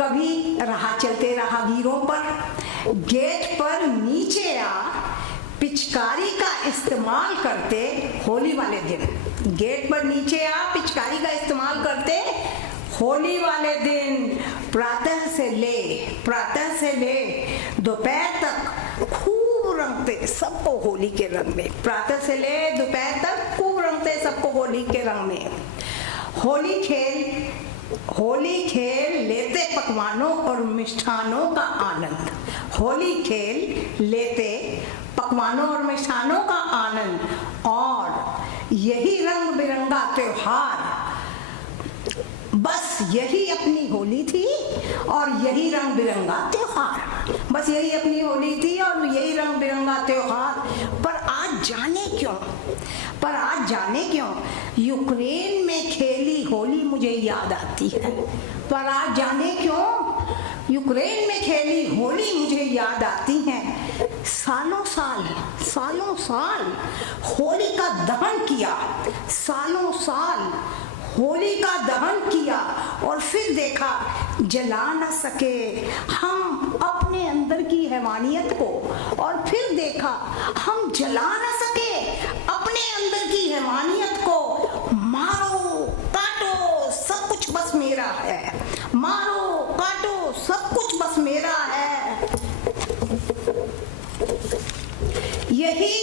कभी राह चलते राहगीरों पर, गेट पर नीचे आ पिचकारी का इस्तेमाल करते। होली वाले दिन गेट पर नीचे आ पिचकारी का इस्तेमाल करते। होली वाले दिन प्रातः से ले दोपहर तक खूब रंगते सबको होली के रंग में। प्रातः से ले दोपहर तक खूब रंगते सबको होली के रंग में। होली खेल लेते पकवानों और मिष्ठानों का आनंद, होली खेल लेते पकवानों और मिष्ठानों का आनंद। और यही रंग बिरंगा त्योहार, बस यही अपनी होली थी और यही रंग बिरंगा त्योहार, बस यही अपनी होली थी और यही रंग बिरंगा त्योहार। पर आज जाने क्यों यूक्रेन में खेली होली मुझे याद आती है। पर आज जाने क्यों यूक्रेन में खेली होली मुझे याद आती है। सालों साल होली का दहन किया, सालों साल होली का दहन किया और फिर देखा जला न सके हम अपने अंदर की हैवानियत को। और फिर देखा हम जला न सके अपने अंदर की हैवानियत को। मारो काटो सब कुछ बस मेरा है, मारो काटो सब कुछ बस मेरा है। यही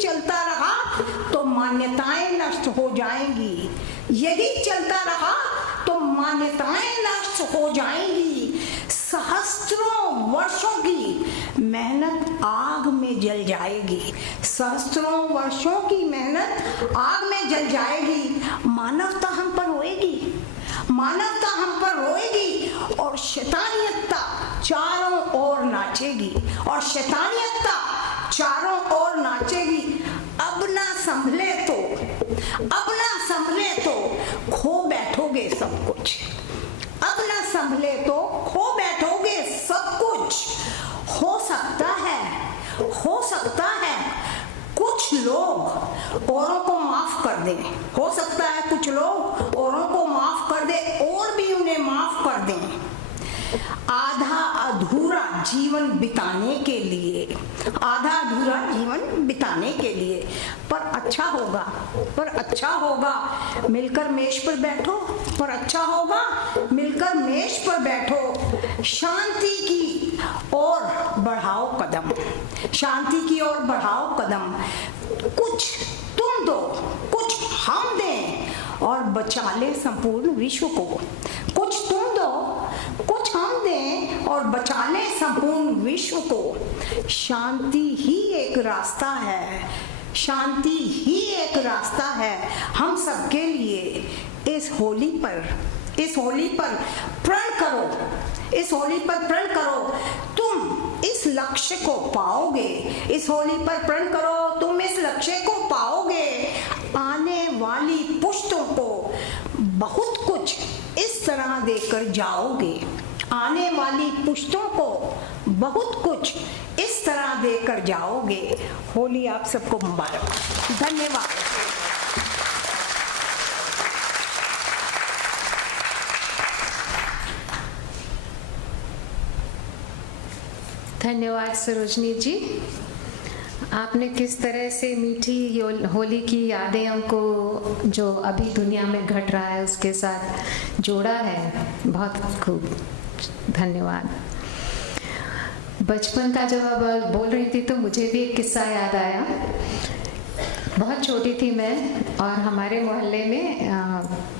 चलता रहा तो मान्यताएं नष्ट हो जाएंगी, यही चलता रहा तो मान्यताएं नष्ट हो जाएंगी। सहस्त्रों वर्षों की मेहनत आग में जल जाएगी, सहस्त्रों वर्षों की मेहनत आग में जल जाएगी। मानवता हम पर रोएगी, मानवता हम पर रोएगी और शैतानियत चारों ओर नाचेगी, और शैतानियत चारों ओर नाचेगी। अब ना संभले तो खो बैठोगे सब कुछ। अब ना संभले तो खो बैठोगे सब कुछ। हो सकता है कुछ लोग औरों को माफ कर दें, हो सकता है कुछ लोग औरों को माफ कर दें और भी उन्हें माफ कर दें, आधा अधूरा जीवन बिताने के लिए, पर अच्छा होगा मिलकर मेज पर बैठो, शांति की ओर बढ़ाओ कदम, कुछ तुम दो कुछ हम दें और बचा ले संपूर्ण विश्व को। कुछ तुम दो कुछ हम दें और बचा ले संपूर्ण विश्व को। शांति ही एक रास्ता है हम सबके लिए। इस होली पर प्रण करो तुम इस लक्ष्य को पाओगे। आने वाली पुश्तों को बहुत कुछ इस तरह देकर जाओगे। होली आप सबको मुबारक। धन्यवाद। धन्यवाद सरोजनी जी। आपने किस तरह से मीठी होली की यादें हमको जो अभी दुनिया में घट रहा है उसके साथ जोड़ा है, बहुत खूब, धन्यवाद। बचपन का जब आप बोल रही थी तो मुझे भी एक किस्सा याद आया। बहुत छोटी थी मैं और हमारे मोहल्ले में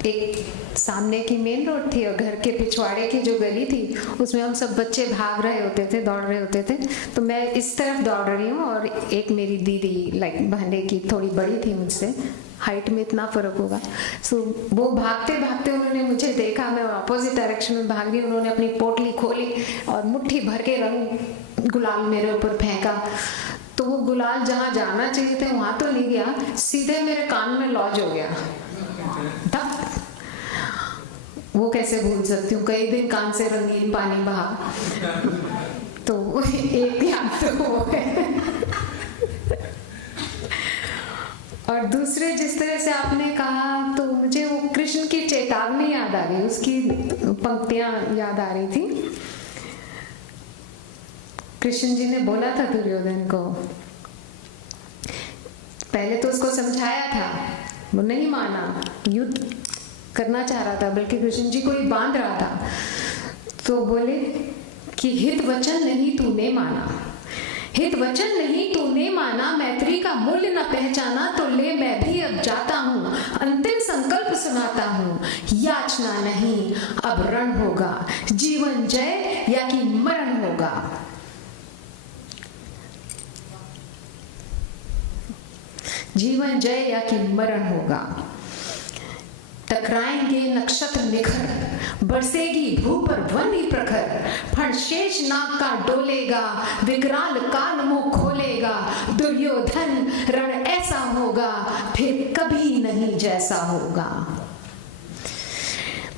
एक सामने की मेन रोड थी और घर के पिछवाड़े की जो गली थी उसमें हम सब बच्चे भाग रहे होते थे, दौड़ रहे होते थे। तो मैं इस तरफ दौड़ रही हूँ और एक मेरी दीदी बहने की थोड़ी बड़ी थी मुझसे, हाइट में इतना फर्क होगा। सो वो भागते भागते उन्होंने मुझे देखा, मैं अपोजिट डायरेक्शन में भाग रही हूँ। उन्होंने अपनी पोटली खोली और मुट्ठी भर के रंग गुलाल मेरे ऊपर फेंका। तो वो गुलाल जहाँ जाना चाहिए थे वहां तो नहीं गया, सीधे मेरे कान में लॉज हो गया। वो कैसे भूल सकती हूँ, कई दिन कान से रंगीन पानी बहा। तो एक याद तो वो है। और दूसरे जिस तरह से आपने कहा तो मुझे वो कृष्ण की चेतावनी याद आ गई, उसकी पंक्तियां याद आ रही थी। कृष्ण जी ने बोला था दुर्योधन को, पहले तो उसको समझाया था, वो नहीं माना, युद्ध करना चाह रहा था, बल्कि कृष्ण जी को ही बांध रहा था। तो बोले कि हित वचन नहीं तूने माना, मैत्री का मूल्य न पहचाना, तो ले मैं भी अब जाता हूँ, अंतिम संकल्प सुनाता हूँ, याचना नहीं अब रण होगा, जीवन जय या कि मरण होगा। जीवन जय या कि मरण होगा। टकराएंगे नक्षत्र निखर, बरसेगी भू पर वन ही प्रखर, फण शेष नाग का डोलेगा, विकराल काल मुंह खोलेगा, दुर्योधन रण ऐसा होगा फिर कभी नहीं जैसा होगा।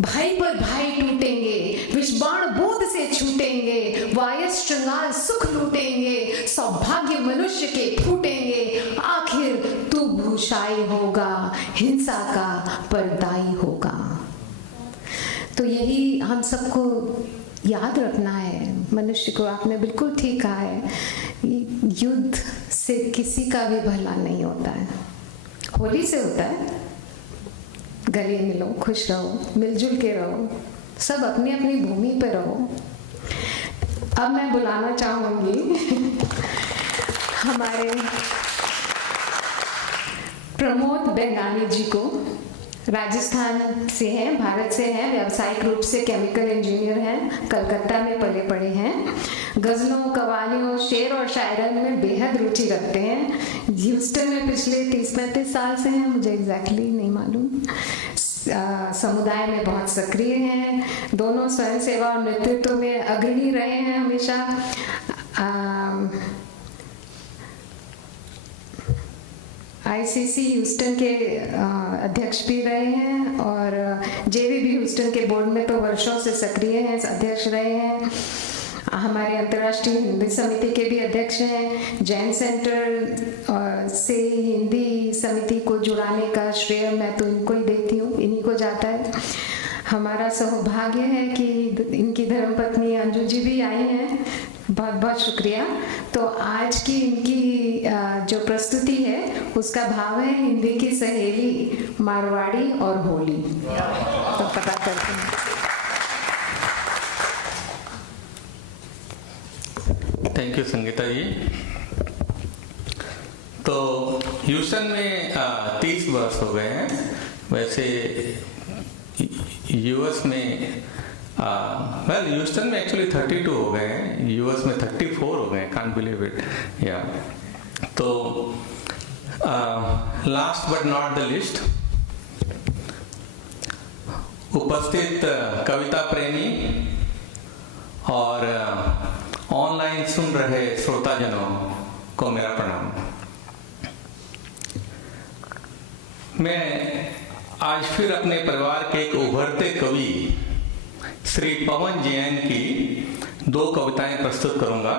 भाई पर भाई टूटेंगे, विषबाण बूंद से छूटेंगे, वायस श्रृंगार सुख लूटेंगे, सौभाग्य मनुष्य के फूटेंगे, आखिर तू भूषाई होगा, हिंसा का परदाई होगा। तो यही हम सबको याद रखना है। मनुष्य को आपने बिल्कुल ठीक कहा है, युद्ध से किसी का भी भला नहीं होता है, होली से होता है। गले मिलो, खुश रहो, मिलजुल के रहो, सब अपनी अपनी भूमि पे रहो। अब मैं बुलाना चाहूंगी हमारे प्रमोद बेंगानी जी को। राजस्थान से हैं, भारत से हैं, व्यावसायिक रूप से केमिकल इंजीनियर हैं, कलकत्ता में पले पड़े हैं, गजलों, कवालियों, शेर और शायरन में बेहद रुचि रखते हैं। ह्यूस्टन में पिछले 30-35 साल से हैं, मुझे एग्जैक्टली नहीं मालूम। समुदाय में बहुत सक्रिय हैं, दोनों स्वयं सेवा और नेतृत्व में अग्रणी रहे हैं हमेशा। आईसीसी ह्यूस्टन के अध्यक्ष भी रहे हैं और जेवीबी ह्यूस्टन के बोर्ड में तो वर्षों से सक्रिय हैं, अध्यक्ष रहे हैं। हमारे अंतर्राष्ट्रीय हिंदी समिति के भी अध्यक्ष हैं। जैन सेंटर से हिंदी समिति को जुड़ाने का श्रेय मैं तो इनको ही देती हूँ, इन्हीं को जाता है। हमारा सौभाग्य है कि इनकी धर्मपत्नी अंजू जी भी आई हैं, बहुत बहुत शुक्रिया। तो आज की इनकी जो प्रस्तुति है उसका भाव है हिंदी की सहेली, मारवाड़ी और होली। तो पता करते हैं। थैंक यू संगीता जी। तो ह्यूस्टन में 30 वर्ष हो गए हैं। वैसे यूएस में ह्यूस्टन में एक्चुअली 32 हो गए हैं, यूएस में 34 हो गए हैं, कांट बिलीव इट। या तो last but not the list, उपस्थित कविता प्रेमी और ऑनलाइन सुन रहे श्रोताजनों को मेरा प्रणाम। मैं आज फिर अपने परिवार के एक उभरते कवि श्री पवन जैन की 2 कविताएं प्रस्तुत करूंगा।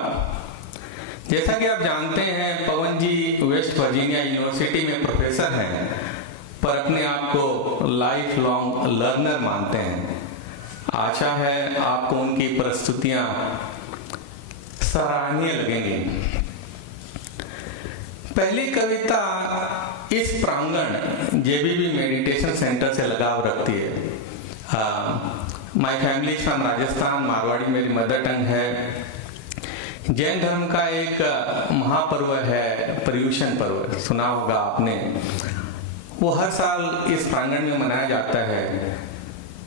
जैसा कि आप जानते हैं, पवन जी वेस्ट वर्जीनिया यूनिवर्सिटी में प्रोफेसर हैं, पर अपने आप को लाइफ लॉन्ग लर्नर मानते हैं। आशा है आपको उनकी प्रस्तुतियां सराहनीय लगेंगी। पहली कविता इस प्रांगण जेबीबी मेडिटेशन सेंटर से लगाव रखती है। My family from Rajasthan, Marwari मेरी मदर टंग है। जैन धर्म का एक महापर्व है पर्युषण पर्व, सुना होगा आपने। वो हर साल इस प्रांगण में मनाया जाता है।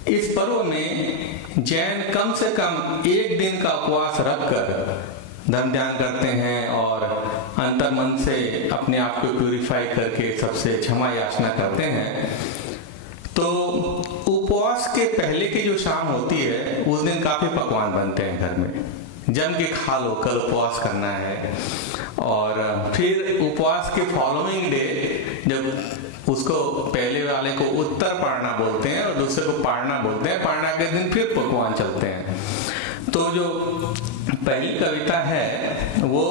इस पर्व में जैन कम से कम 1 दिन का उपवास रखकर धर्म ध्यान करते हैं और अंतर मन से अपने आप को प्यूरिफाई करके सबसे क्षमा याचना करते हैं। तो उपवास के पहले की जो शाम होती है उस दिन काफी पकवान बनते हैं घर में, जम के खा लो, कल उपवास करना है। और फिर उपवास के फॉलोइंग डे, जब उसको पहले वाले को उत्तर पाड़ना बोलते हैं और दूसरे को पाड़ना बोलते हैं, पाड़ना के दिन फिर पकवान चलते हैं। तो जो पहली कविता है वो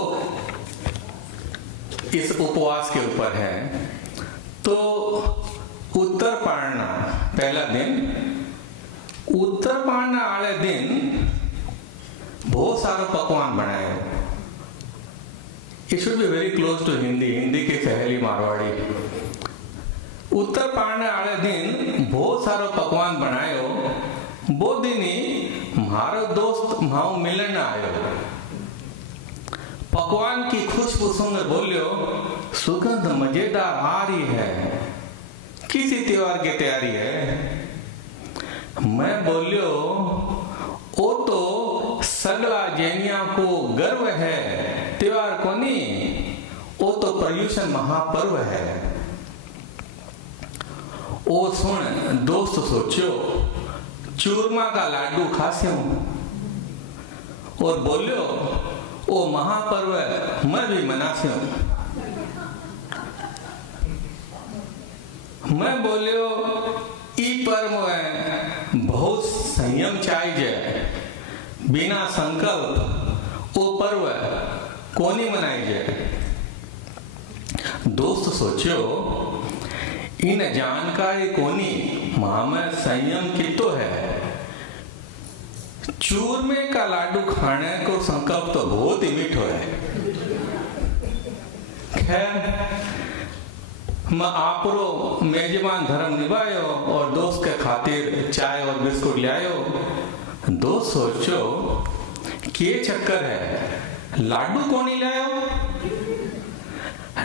इस उपवास के ऊपर है। तो उत्तर पाड़ना पहला दिन, उत्तर पाड़ना वाले दिन बहुत सारा पकवान बनाए। It should be very close to Hindi, Hindi की सहेली मारवाड़ी। उत्तर पाड़ने वाले दिन बहुत सारा पकवान बनायो। वो दिन ही मारो दोस्त माओ मिलन आयो। पकवान की खुशबू सुनकर बोलियो, सुगंध मजेदार आ रही है, किसी त्योहार की तैयारी है। मैं बोलियो, वो तो सगला जैनिया को गर्व है, त्योहार को नहीं, वो तो पर्युषण महापर्व है। ओ सुन दोस्त सोचो, चूरमा का लाडू खास्यो और बोलियो, ओ महापर्व मैं भी मनास्यो। मैं बोलियो, ई पर्व में बहुत संयम चाहिए, बिना संकल्प वो पर्व कोनी मनाई जाए। दोस्त सोचो, इन जानकारी कोनी मां में संयम कितो है। चूरमे का लाडू खाने को संकल्प तो बहुत ही मीठो है। खैर, मैं आपरो मेजबान धर्म निभायो और दोस्त के खातिर चाय और बिस्कुट लायो। दोस्त सोचो, के चक्कर है, लाडू कोनी लायो।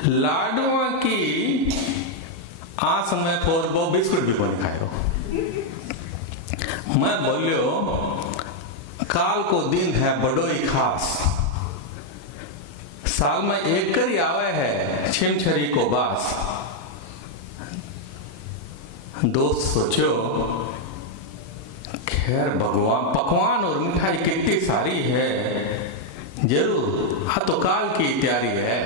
लाडुआ की आ समय पर वो बिस्कुट भी कोनी खायो। मैं बोलियो, काल को दिन है बड़ो ही खास, साल में एक कर ही आवे है छिमछरी को बास। दोस्त सोचो, खैर भगवान पकवान और मिठाई कितनी सारी है, जरूर हाँ तो काल की तैयारी है,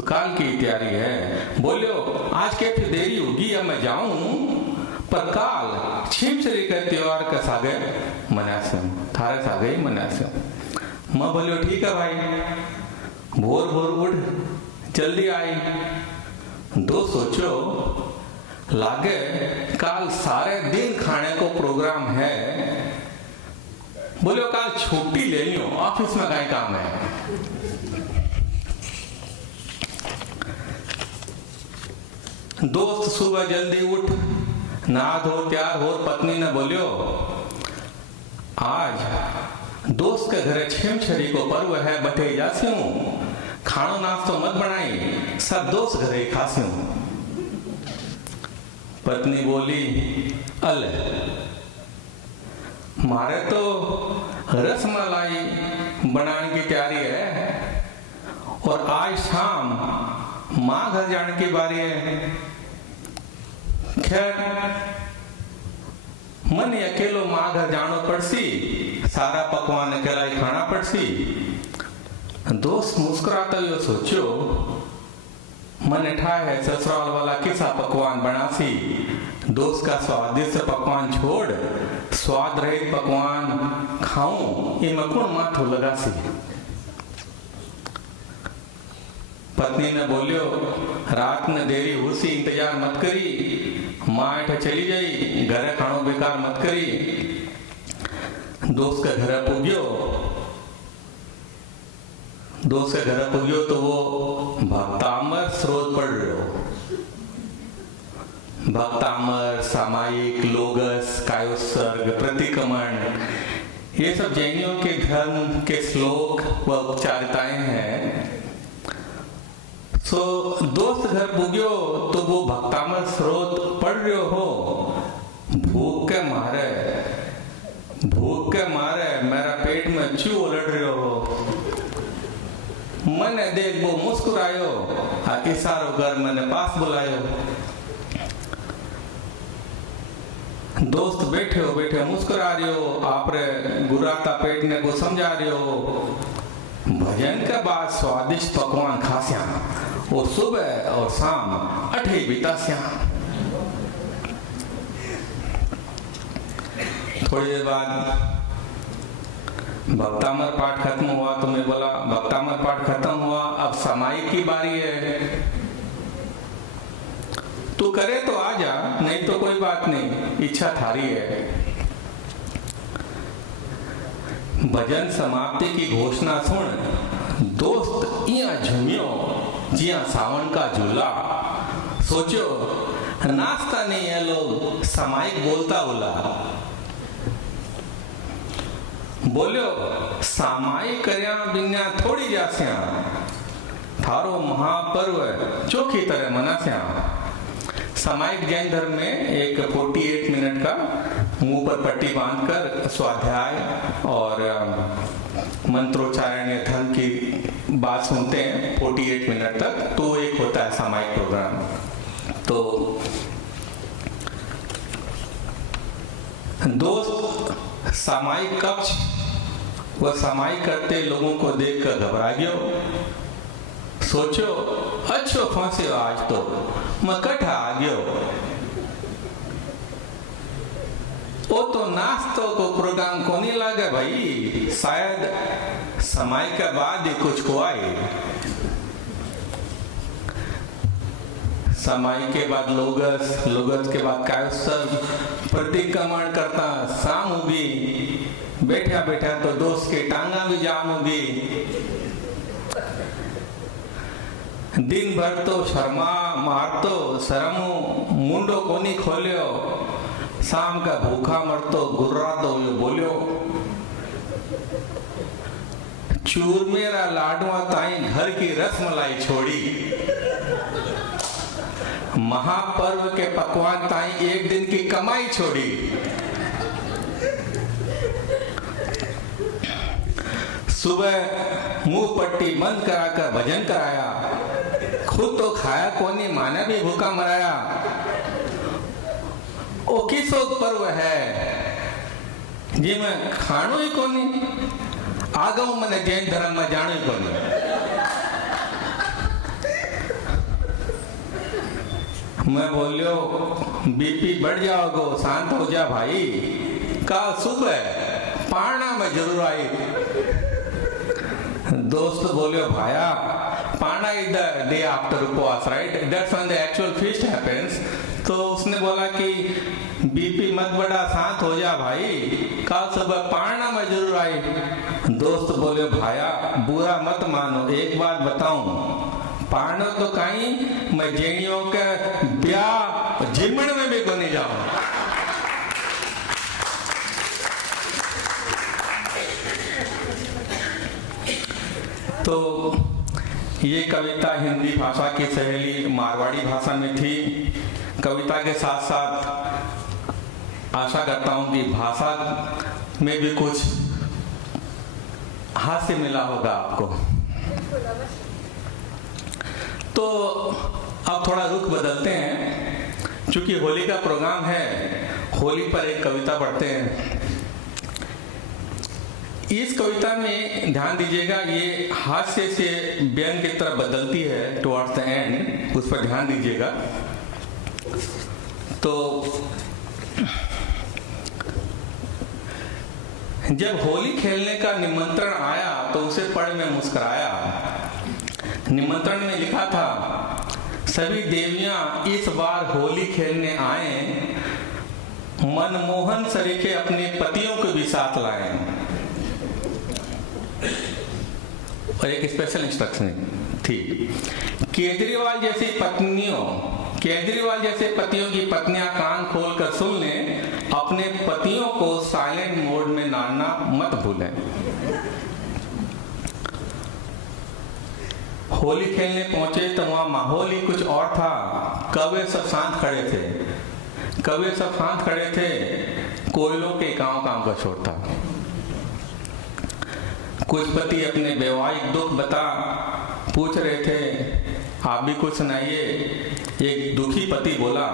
तो काल की तैयारी है। बोलियो आज के फिर देरी होगी या मैं जाऊं, पर काल छिमछरी के त्योहार का सागे मनास्यो, थारे सागे ही मनास्यो। मैं बोलियो ठीक है भाई, भोर भोर उठ जल्दी आई। दो सोचो लागे काल सारे दिन खाने को प्रोग्राम है, बोलो काल छुट्टी ले लियो, ऑफिस में कहीं काम है। दोस्त सुबह जल्दी उठ, नहा धो तैयार हो, पत्नी ने बोलियो आज दोस्त के घरे छिमछरी को पर्व है, बटे जास्यू, खानो नाश्तो मत बनाई, सब दोस्त घरे खास्यू। पत्नी बोली अल मारे तो रसमलाई बनाने की तैयारी है और आज शाम माँ घर जाने की बारी है। खैर मन अकेलो माँ घर जानो पड़सी, सारा पकवान अकेला ही खाना पड़सी। दोस्त मुस्कुराता हुआ सोचो मन उठा है ससुराल वाला किसा पकवान बनासी, दोस्त का स्वादिष्ट पकवान छोड़ स्वाद रहित पकवान खाऊं, ये मकुण माथो लगासी। पत्नी ने बोलियो रात ने देरी हुसी, इंतजार मत करी, माँ ऐठे चली जाई, घरे खानो बेकार मत करी। दोस्त के घर पुग्यो, दोस्त के घर पुग्यो तो वो भक्तामर स्रोत पढ़ रहे हो। भक्तामर, सामायिक, लोगस, कायोत्सर्ग, प्रतिक्रमण, ये सब जैनियों के धर्म के श्लोक व उपचारिताएं हैं। सो दोस्त घर पुग्यो तो वो भक्तामर स्रोत पढ़ रहे हो, भूख के मारे मेरा पेट में चू उलट रहे हो। मैंने देख वो मुस्कुरायो, इशारो कर मैंने पास बुलायो। दोस्त बैठे मुस्कुरा रहे हो, आपरे गुराता पेट ने को समझा रहे हो। भजन के बाद स्वादिष्ट पकवान खास्या और सुबह और शाम अठे बितास्या। थोड़ी देर बाद भक्तामर पाठ खत्म हुआ तो मैं बोला भक्तामर पाठ खत्म हुआ, अब सामायिक की बारी है, तू करे तो आ जा, नहीं तो कोई बात नहीं, इच्छा थारी है। भजन समाप्ति की घोषणा सुन दोस्त इया झूमियो जिया सावन का झूला। सोचो नाश्ता नहीं है, लोग सामायिक बोलता बोला। बोलियो सामायिक करया बिना थोड़ी जास्या, थारो महापर्व चोखी तरह मनास्या। सामायिक जैन धर्म में एक 48 मिनट का मुंह पर पट्टी बांधकर स्वाध्याय और मंत्रोच्चारण या धर्म की बात सुनते हैं 48 मिनट तक, तो एक होता है सामायिक प्रोग्राम। तो दोस्त सामायिक कक्ष व सामायिक करते लोगों को देखकर घबरा गयो। सोचो अच्छो फंसे आज तो मैं कठा आ गयो। वो तो नाश्तो को प्रोग्राम को नहीं लगे भाई, शायद समय के बाद ही कुछ हुआ ही। समय के बाद लोगस, लोगस के बाद कायोत्सर्ग, प्रतिक्रमण करता शाम होगी, बैठा बैठा तो दोस्त की टांगा भी जाम होगी। दिन भर तो शर्मा मारतो शर्मो मुंडो कोनी खोलियो, शाम का भूखा मरतो गुर्रातो यो बोलियो। चूरमेरा लाडवा ताई घर की रसमलाई छोड़ी, महापर्व के पकवान ताई एक दिन की कमाई छोड़ी। सुबह मुंह पट्टी बंद कराकर भजन कराया, खुद तो खाया कोनी, माने भी भूखा मराया। ओ किसो पर्व है जी मैं खानो ही कोनी, आगो मैंने जैन धर्म में जानो ही कोनी। मैं बोलियो बीपी बढ़ जाओगो, शांत हो जा भाई, कल सुबह पारना में जरूर आई। दोस्त बोलियो भाया पारना इज द डे आफ्टर उपवास, right, that's when the actual feast happens. तो उसने बोला कि बीपी मत बढ़ा, शांत हो जा भाई, कल सुबह पारना में जरूर आई। दोस्त बोले भाया बुरा मत मानो, एक बात बताऊं, पारना तो कहीं मैं जेनियों के ब्याह जिमण में भी को नहीं जाऊं। तो ये कविता हिंदी भाषा की सहेली मारवाड़ी भाषा में थी। कविता के साथ साथ आशा करता हूं कि भाषा में भी कुछ हास्य मिला होगा आपको। तो अब थोड़ा रुख बदलते हैं, क्योंकि होली का प्रोग्राम है, होली पर एक कविता पढ़ते हैं। इस कविता में ध्यान दीजिएगा, ये हास्य से व्यंग की तरफ बदलती है टुवर्ड्स द एंड, उस पर ध्यान दीजिएगा। तो जब होली खेलने का निमंत्रण आया तो उसे पढ़ में मुस्कुराया। निमंत्रण में लिखा था, सभी देवियां इस बार होली खेलने आए, मनमोहन सरीखे अपने पतियों को भी साथ लाए। और एक स्पेशल इंस्ट्रक्शन थी, केजरीवाल जैसे पतियों की पत्नियां कान खोलकर सुन लें, अपने पतियों को साइलेंट मोड में नाड़ना मत भूलें। होली खेलने पहुंचे तो वहां माहौल ही कुछ और था। कौवे सब शांत खड़े थे, कोयलों के काम का शोर था। कुछ पति अपने वैवाहिक दुख पूछ रहे थे, आप भी कुछ सुनाइए। एक दुखी पति बोला,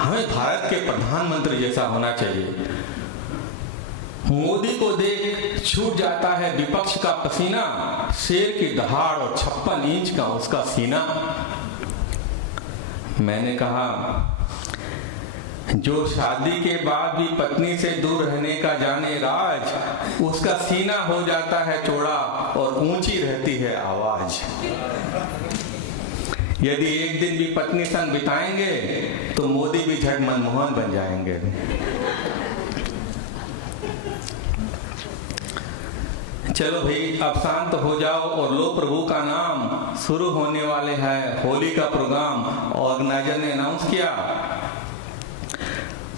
हमें भारत के प्रधानमंत्री जैसा होना चाहिए। मोदी को देख छूट जाता है विपक्ष का पसीना, शेर की दहाड़ और 56 इंच का उसका सीना। मैंने कहा, जो शादी के बाद भी पत्नी से दूर रहने का जाने राज, उसका सीना हो जाता है चौड़ा और ऊंची रहती है आवाज। यदि एक दिन भी पत्नी संग बिताएंगे तो मोदी भी झट मनमोहन बन जाएंगे। चलो भाई, अब शांत हो जाओ और लो प्रभु का नाम। शुरू होने वाले हैं होली का प्रोग्राम। ऑर्गेनाइजर ने अनाउंस किया,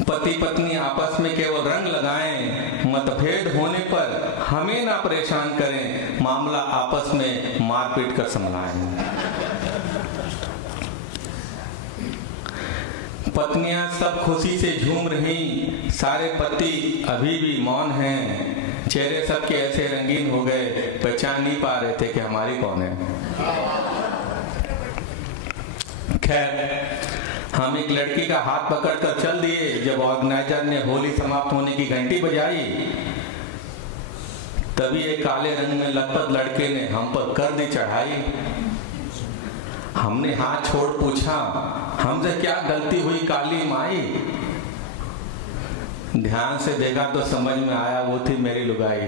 पति पत्नी आपस में केवल रंग लगाएं, मतभेद होने पर हमें ना परेशान करें, मामला आपस में मारपीट कर संभलाएं। पत्नियां सब खुशी से झूम रही, सारे पति अभी भी मौन हैं। चेहरे सबके ऐसे रंगीन हो गए, पहचान नहीं पा रहे थे कि हमारी कौन है। खैर, हम एक लड़की का हाथ पकड़कर चल दिए। जब ऑर्गेनाइजर ने होली समाप्त होने की घंटी बजाई, तभी एक काले रंग में लखपत लड़के ने हम पर कर दी चढ़ाई। हमने हाथ छोड़ पूछा, हमसे क्या गलती हुई काली माई? ध्यान से देखा तो समझ में आया, वो थी मेरी लुगाई।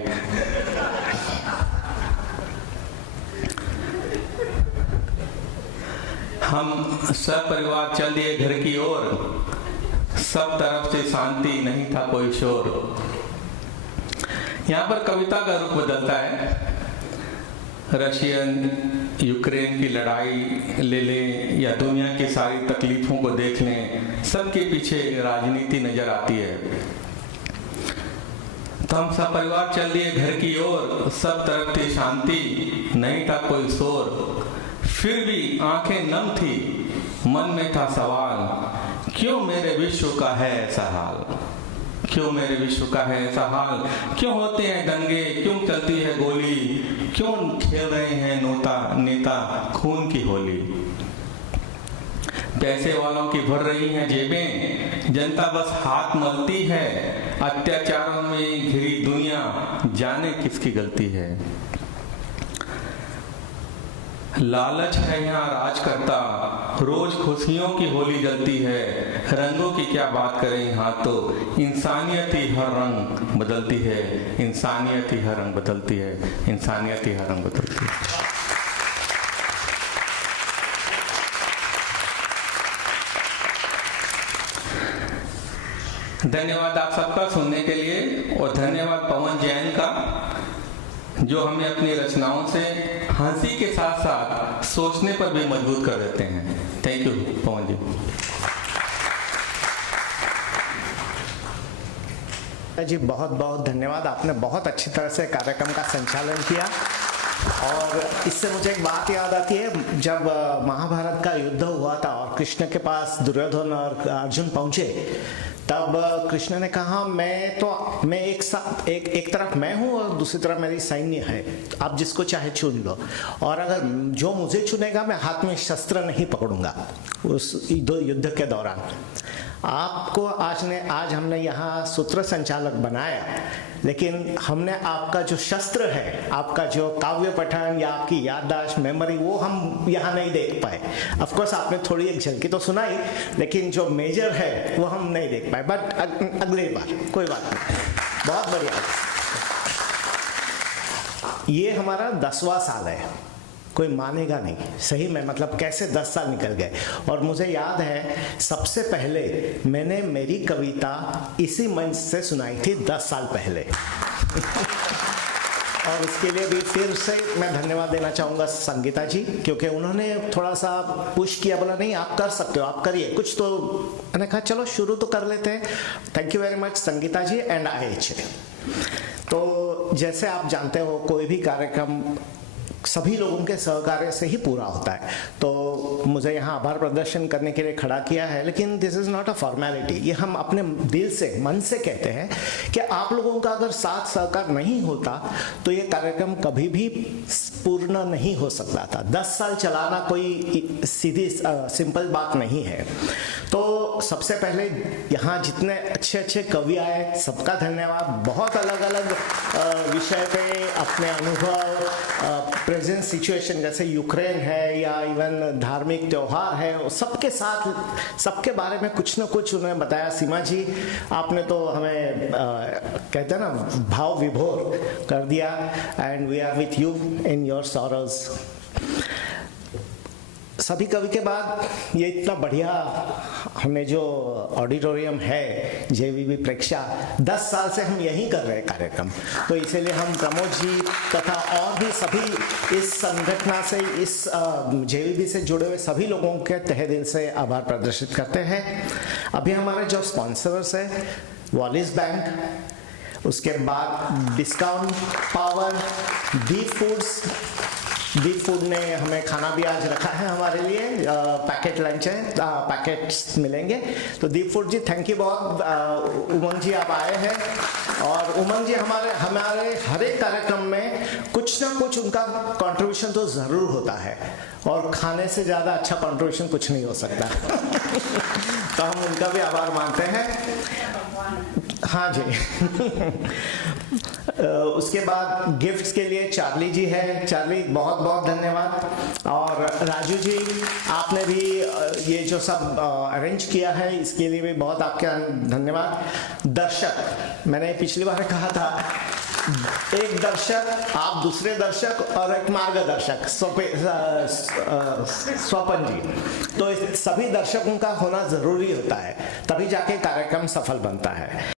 हम सब परिवार चल दिए घर की ओर। सब तरफ से शांति, नहीं था कोई शोर। यहाँ पर कविता का रुख बदलता है। रशियन यूक्रेन की लड़ाई ले लें या दुनिया की सारी तकलीफों को देख लें, सबके पीछे राजनीति नजर आती है। तो हम सब परिवार चल दिए घर की ओर। सब तरफ थी शांति, नहीं था कोई शोर। फिर भी आंखें नम थी, मन में था सवाल, क्यों मेरे विश्व का है ऐसा हाल? क्यों मेरे विश्व का है ऐसा हाल? क्यों होते हैं दंगे, क्यों चलती है गोली, क्यों खेल रहे हैं नेता खून की होली? पैसे वालों की भर रही हैं जेबें, जनता बस हाथ मलती है। अत्याचारों में घिरी दुनिया, जाने किसकी गलती है? लालच है यहाँ राज करता, रोज खुशियों की होली जलती है, रंगों की क्या बात करें यहाँ तो, इंसानियत ही हर रंग बदलती है, इंसानियत ही हर रंग बदलती है, इंसानियत ही हर रंग बदलती है। धन्यवाद आप सबका सुनने के लिए, और धन्यवाद पवन जैन का जो हमें अपनी रचनाओं से हंसी के साथ साथ सोचने पर भी मजबूर कर देते हैं। थैंक यू पवन जी। जी बहुत बहुत धन्यवाद, आपने बहुत अच्छी तरह से कार्यक्रम का संचालन किया। और इससे मुझे एक बात याद आती है, जब महाभारत का युद्ध हुआ था और कृष्ण के पास दुर्योधन और अर्जुन पहुंचे, तब कृष्ण ने कहा मैं एक तरफ मैं हूं और दूसरी तरफ मेरी सैन्य है, आप जिसको चाहे चुन लो, और अगर जो मुझे चुनेगा मैं हाथ में शस्त्र नहीं पकड़ूंगा उस युद्ध के दौरान। आपको आज हमने यहाँ सूत्र संचालक बनाया, लेकिन हमने आपका जो शस्त्र है, आपका जो काव्य पठन या आपकी याददाश्त मेमोरी, वो हम यहाँ नहीं देख पाए। ऑफ कोर्स आपने थोड़ी एक झलकी तो सुनाई, लेकिन जो मेजर है वो हम नहीं देख पाए, बट अगली बार कोई बात नहीं। बहुत बढ़िया। ये हमारा 10वां साल है, कोई मानेगा नहीं सही में, मतलब कैसे 10 साल निकल गए। और मुझे याद है सबसे पहले मैंने मेरी कविता इसी मंच से सुनाई थी 10 साल पहले। और इसके लिए भी फिर से मैं धन्यवाद देना चाहूँगा संगीता जी, क्योंकि उन्होंने थोड़ा सा पुश किया, बोला नहीं आप कर सकते हो, आप करिए कुछ, तो मैंने कहा चलो शुरू तो कर लेते हैं। Thank you very much Sangeeta ji and IHA। तो जैसे आप जानते हो, कोई भी कार्यक्रम सभी लोगों के सहकार्य से ही पूरा होता है, तो मुझे यहाँ आभार प्रदर्शन करने के लिए खड़ा किया है, लेकिन this is not a formality. ये हम अपने दिल से, मन से कहते हैं कि आप लोगों का अगर साथ सहकार नहीं होता तो ये कार्यक्रम कभी भी पूर्ण नहीं हो सकता था। 10 साल चलाना कोई सीधी सिंपल बात नहीं है। तो सबसे पहले यहाँ जितने अच्छे अच्छे कवि आए, सबका धन्यवाद। बहुत अलग अलग विषय पे अपने अनुभव, प्रेजेंट सिचुएशन जैसे यूक्रेन है या इवन धार्मिक त्योहार है, सबके साथ सबके बारे में कुछ न कुछ उन्होंने बताया। सीमा जी आपने तो हमें कहते हैं ना भाव विभोर कर दिया, and we are with you in your sorrows. सभी कवि के बाद ये इतना बढ़िया हमें जो ऑडिटोरियम है JVB प्रेक्षा, 10 साल से हम यहीं कर रहे हैं कार्यक्रम, तो इसीलिए हम प्रमोद जी तथा और भी सभी इस संगठन से, इस JVB से जुड़े हुए सभी लोगों के तहे दिल से आभार प्रदर्शित करते हैं। अभी हमारे जो स्पॉन्सर्स है वॉलिस बैंक, उसके बाद डिस्काउंट पावर, दीप फूड ने हमें खाना भी आज रखा है हमारे लिए, पैकेट लंच है, पैकेट्स मिलेंगे। तो दीप फूड जी थैंक यू बहुत। उमंग जी आप आए हैं, और उमंग जी हमारे हर एक कार्यक्रम में कुछ ना कुछ उनका कंट्रीब्यूशन तो ज़रूर होता है, और खाने से ज़्यादा अच्छा कंट्रीब्यूशन कुछ नहीं हो सकता। तो हम उनका भी आभार मानते हैं। हाँ जी। उसके बाद गिफ्ट्स के लिए चार्ली जी है, चार्ली बहुत बहुत धन्यवाद। और राजू जी आपने भी ये जो सब अरेंज किया है, इसके लिए भी बहुत आपका धन्यवाद। दर्शक, मैंने पिछली बार कहा था, एक दर्शक, आप दूसरे दर्शक और एक मार्गदर्शक स्वपन जी, तो सभी दर्शकों का होना जरूरी होता है, तभी जाके कार्यक्रम सफल बनता है।